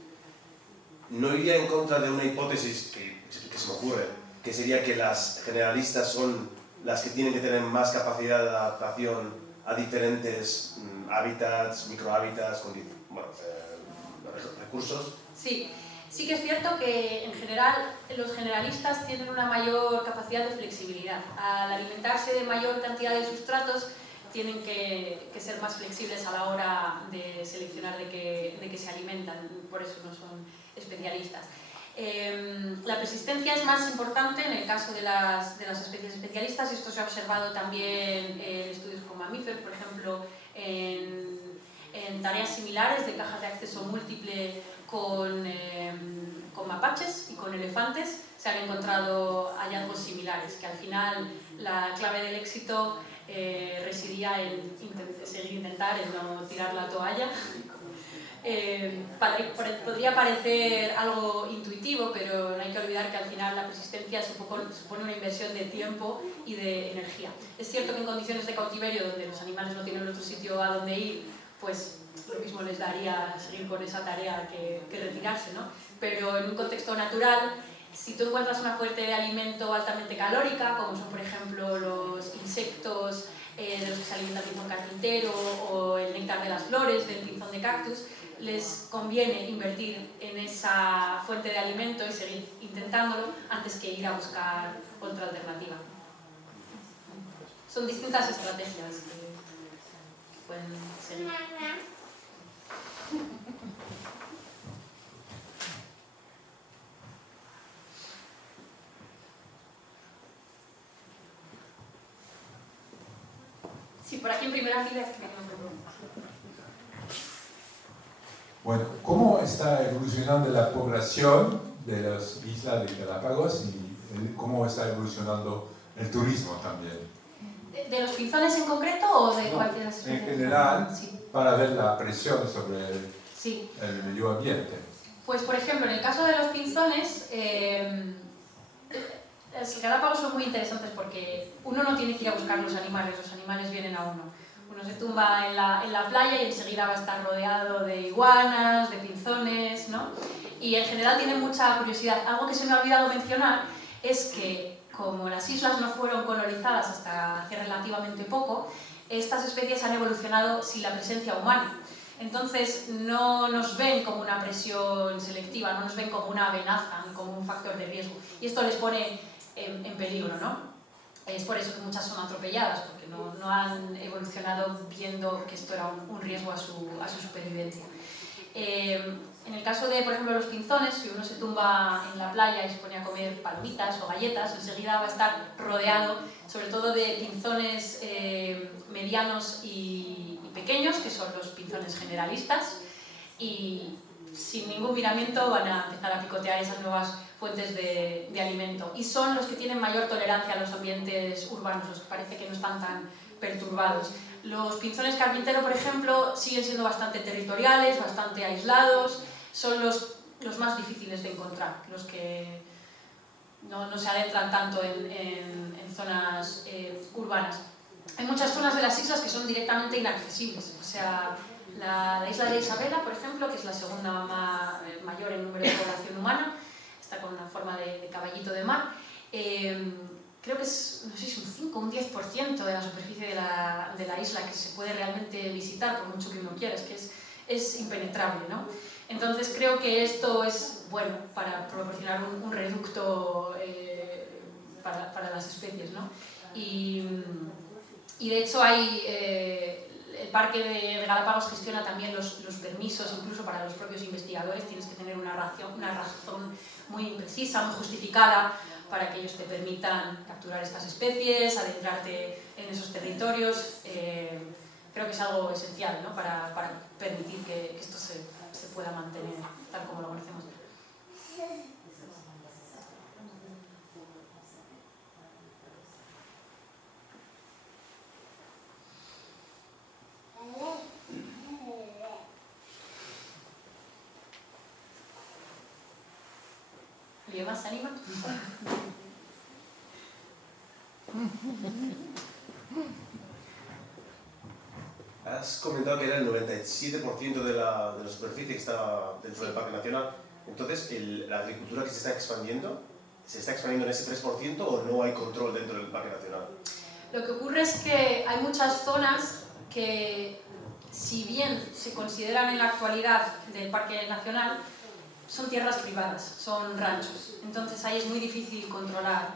¿No iría en contra de una hipótesis que se me ocurre, que sería que las generalistas son las que tienen que tener más capacidad de adaptación a diferentes hábitats, microhábitats, bueno, recursos? Sí. Sí que es cierto que en general los generalistas tienen una mayor capacidad de flexibilidad. Al alimentarse de mayor cantidad de sustratos tienen que ser más flexibles a la hora de seleccionar de qué se alimentan, por eso no son especialistas. La persistencia es más importante en el caso de las especies especialistas, y esto se ha observado también en estudios con mamíferos, por ejemplo, en tareas similares de cajas de acceso múltiple con mapaches y con elefantes se han encontrado hallazgos similares, que al final la clave del éxito residía en intentar, en no tirar la toalla. Podría parecer algo intuitivo, pero no hay que olvidar que al final la persistencia supone una inversión de tiempo y de energía. Es cierto que en condiciones de cautiverio, donde los animales no tienen otro sitio a donde ir, pues lo mismo les daría seguir con esa tarea que retirarse, ¿no? Pero en un contexto natural, si tú encuentras una fuente de alimento altamente calórica, como son por ejemplo los insectos de los que se alimenta el pinzón carpintero o el néctar de las flores del pinzón de cactus, les conviene invertir en esa fuente de alimento y seguir intentándolo antes que ir a buscar otra alternativa. Son distintas estrategias que pueden seguir. Sí, por aquí en primera fila es que me pregunta. Bueno, ¿cómo está evolucionando la población de las islas de Galápagos y cómo está evolucionando el turismo también? ¿De los pinzones en concreto o de cualquier especie? En general, sí, para ver la presión sobre sí. el medio ambiente. Pues, por ejemplo, en el caso de los pinzones, los Galápagos son muy interesantes porque uno no tiene que ir a buscar los animales vienen a uno. Uno se tumba en la playa y enseguida va a estar rodeado de iguanas, de pinzones, ¿no? Y en general tienen mucha curiosidad. Algo que se me ha olvidado mencionar es que, como las islas no fueron colonizadas hasta hace relativamente poco, estas especies han evolucionado sin la presencia humana. Entonces no nos ven como una presión selectiva, no nos ven como una amenaza ni como un factor de riesgo. Y esto les pone en peligro, ¿no? Es por eso que muchas son atropelladas, porque no han evolucionado viendo que esto era un riesgo a su supervivencia. En el caso de, por ejemplo, los pinzones, si uno se tumba en la playa y se pone a comer palomitas o galletas, enseguida va a estar rodeado, sobre todo de pinzones medianos y pequeños, que son los pinzones generalistas, y sin ningún miramiento van a empezar a picotear esas nuevas fuentes de alimento. Y son los que tienen mayor tolerancia a los ambientes urbanos, los que parece que no están tan perturbados. Los pinzones carpintero, por ejemplo, siguen siendo bastante territoriales, bastante aislados, son los más difíciles de encontrar, los que no se adentran tanto en zonas urbanas. Hay muchas zonas de las islas que son directamente inaccesibles, o sea, la isla de Isabela, por ejemplo, que es la segunda mayor en número de población humana, está con una forma de caballito de mar, creo que es, no sé si un 5 o un 10% de la superficie de la isla que se puede realmente visitar, por mucho que uno quiera, es que es impenetrable, ¿no? Entonces creo que esto es bueno para proporcionar un reducto para las especies, ¿no? Y de hecho el Parque de Galápagos gestiona también los permisos, incluso para los propios investigadores, tienes que tener una razón muy precisa, muy justificada, para que ellos te permitan capturar estas especies, adentrarte en esos territorios. Creo que es algo esencial, ¿no? para permitir que esto se pueda mantener tal como lo conocemos. ¿Alguien más se anima? Has comentado que era el 97% de la superficie que estaba dentro del Parque Nacional. Entonces, la agricultura que se está expandiendo en ese 3% o no hay control dentro del Parque Nacional? Lo que ocurre es que hay muchas zonas que, si bien se consideran en la actualidad del Parque Nacional, son tierras privadas, son ranchos. Entonces ahí es muy difícil controlar.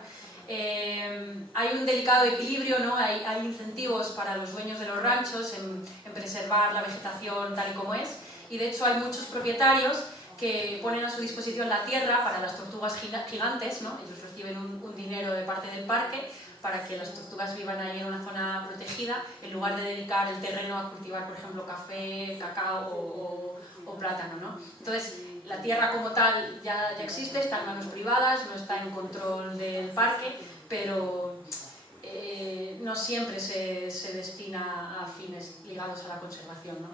Hay un delicado equilibrio, ¿no? Hay incentivos para los dueños de los ranchos en preservar la vegetación tal y como es, y de hecho hay muchos propietarios que ponen a su disposición la tierra para las tortugas gigantes, ¿no? Ellos reciben un dinero de parte del parque para que las tortugas vivan ahí en una zona protegida, en lugar de dedicar el terreno a cultivar, por ejemplo, café, cacao o plátano, ¿no? Entonces, la tierra como tal ya existe, está en manos privadas, no está en control del parque, pero no siempre se destina a fines ligados a la conservación, ¿no?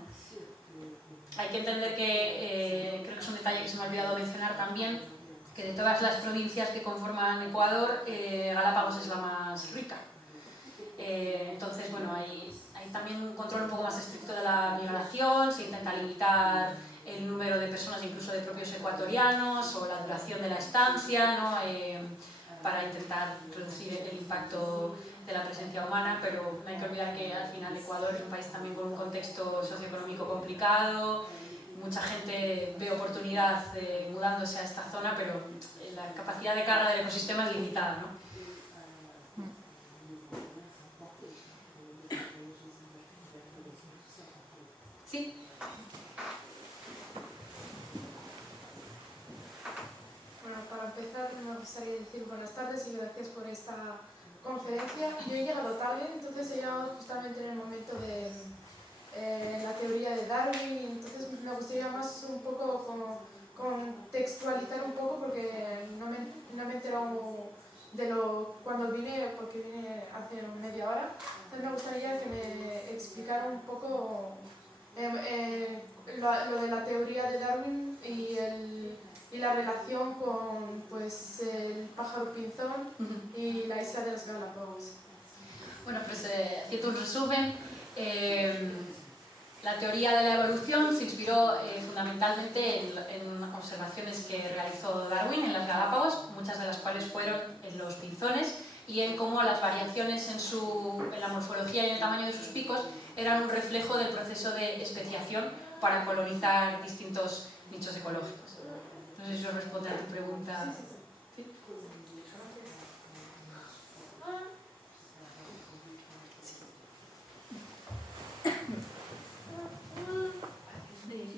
Hay que entender que, creo que es un detalle que se me ha olvidado mencionar también, que de todas las provincias que conforman Ecuador, Galápagos es la más rica. Entonces, bueno, hay también un control un poco más estricto de la migración, se intenta limitar el número de personas, incluso de propios ecuatorianos, o la duración de la estancia, ¿no? Para intentar reducir el impacto de la presencia humana, pero no hay que olvidar que al final Ecuador es un país también con un contexto socioeconómico complicado, mucha gente ve oportunidad mudándose a esta zona, pero la capacidad de carga del ecosistema es limitada, ¿no? ¿Sí? Bueno, para empezar me gustaría decir buenas tardes y gracias por esta conferencia. Yo he llegado tarde, entonces he llegado justamente en el momento de la teoría de Darwin, entonces me gustaría más un poco como contextualizar un poco porque no me he enterado de cuando vine, porque vine hace media hora. Entonces me gustaría que me explicara un poco lo de la teoría de Darwin y la relación con pues, el pájaro pinzón y la isla de los Galápagos. Bueno, pues haciendo un resumen, la teoría de la evolución se inspiró fundamentalmente en observaciones que realizó Darwin en las Galápagos, muchas de las cuales fueron en los pinzones, y en cómo las variaciones en la morfología y en el tamaño de sus picos eran un reflejo del proceso de especiación para colonizar distintos nichos ecológicos. No sé si eso responde a tu pregunta. ¿Sí?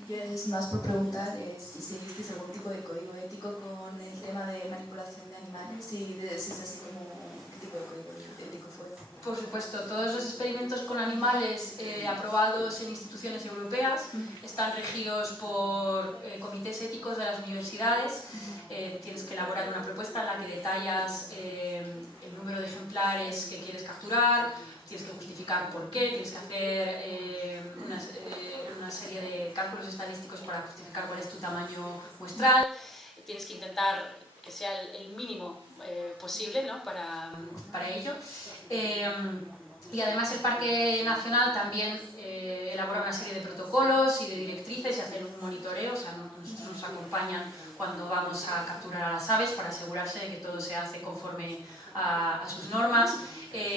Yo pues más por preguntar si seguisteis algún tipo de código ético con el tema de manipulación de animales y si es así como qué tipo de código ético fue. Por supuesto, todos los experimentos con animales aprobados en instituciones europeas están regidos por comités éticos de las universidades. Tienes que elaborar una propuesta en la que detallas el número de ejemplares que quieres capturar, tienes que justificar por qué, tienes que hacer una serie de cálculos estadísticos para justificar cuál es tu tamaño muestral, tienes que intentar que sea el mínimo posible, ¿no? para ello. Y además el Parque Nacional también elabora una serie de protocolos y de directrices y hacen un monitoreo, o sea, nosotros nos acompañan cuando vamos a capturar a las aves para asegurarse de que todo se hace conforme a sus normas.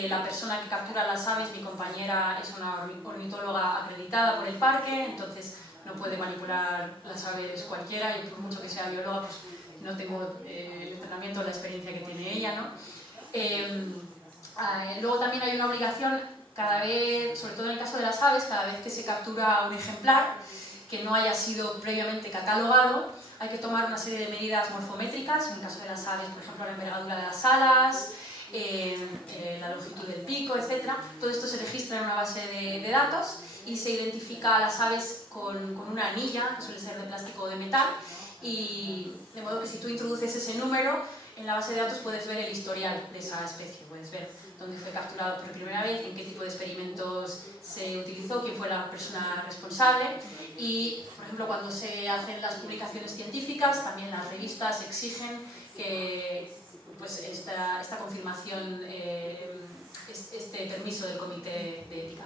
La persona que captura las aves, mi compañera, es una ornitóloga acreditada por el parque, entonces no puede manipular las aves cualquiera y por mucho que sea bióloga, pues no tengo el entrenamiento o la experiencia que tiene ella, ¿no? Luego también hay una obligación cada vez, sobre todo en el caso de las aves, cada vez que se captura un ejemplar que no haya sido previamente catalogado, hay que tomar una serie de medidas morfométricas, en el caso de las aves, por ejemplo, la envergadura de las alas, la longitud del pico, etc. Todo esto se registra en una base de datos y se identifica a las aves con una anilla, que suele ser de plástico o de metal, y de modo que si tú introduces ese número, en la base de datos puedes ver el historial de esa especie, puedes ver dónde fue capturado por primera vez, en qué tipo de experimentos se utilizó, quién fue la persona responsable y, por ejemplo, cuando se hacen las publicaciones científicas, también las revistas exigen que pues, esta confirmación, este permiso del comité de ética.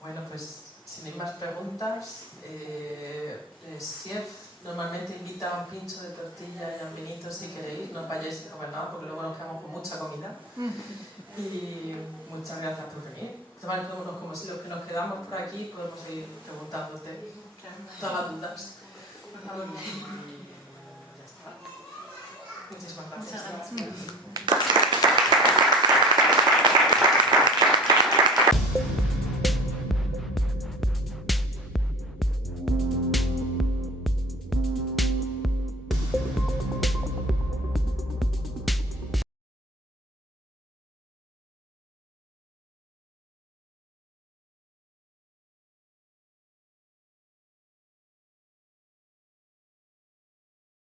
Bueno, pues si no hay más preguntas, Sief normalmente invita a un pincho de tortilla y a un vinito si queréis, no os vayáis a comer nada porque luego nos quedamos con mucha comida. Y muchas gracias por venir. Tomémonos como si los que nos quedamos por aquí podemos ir preguntándote todas las dudas. Y ya está. Muchísimas gracias. Muchas gracias.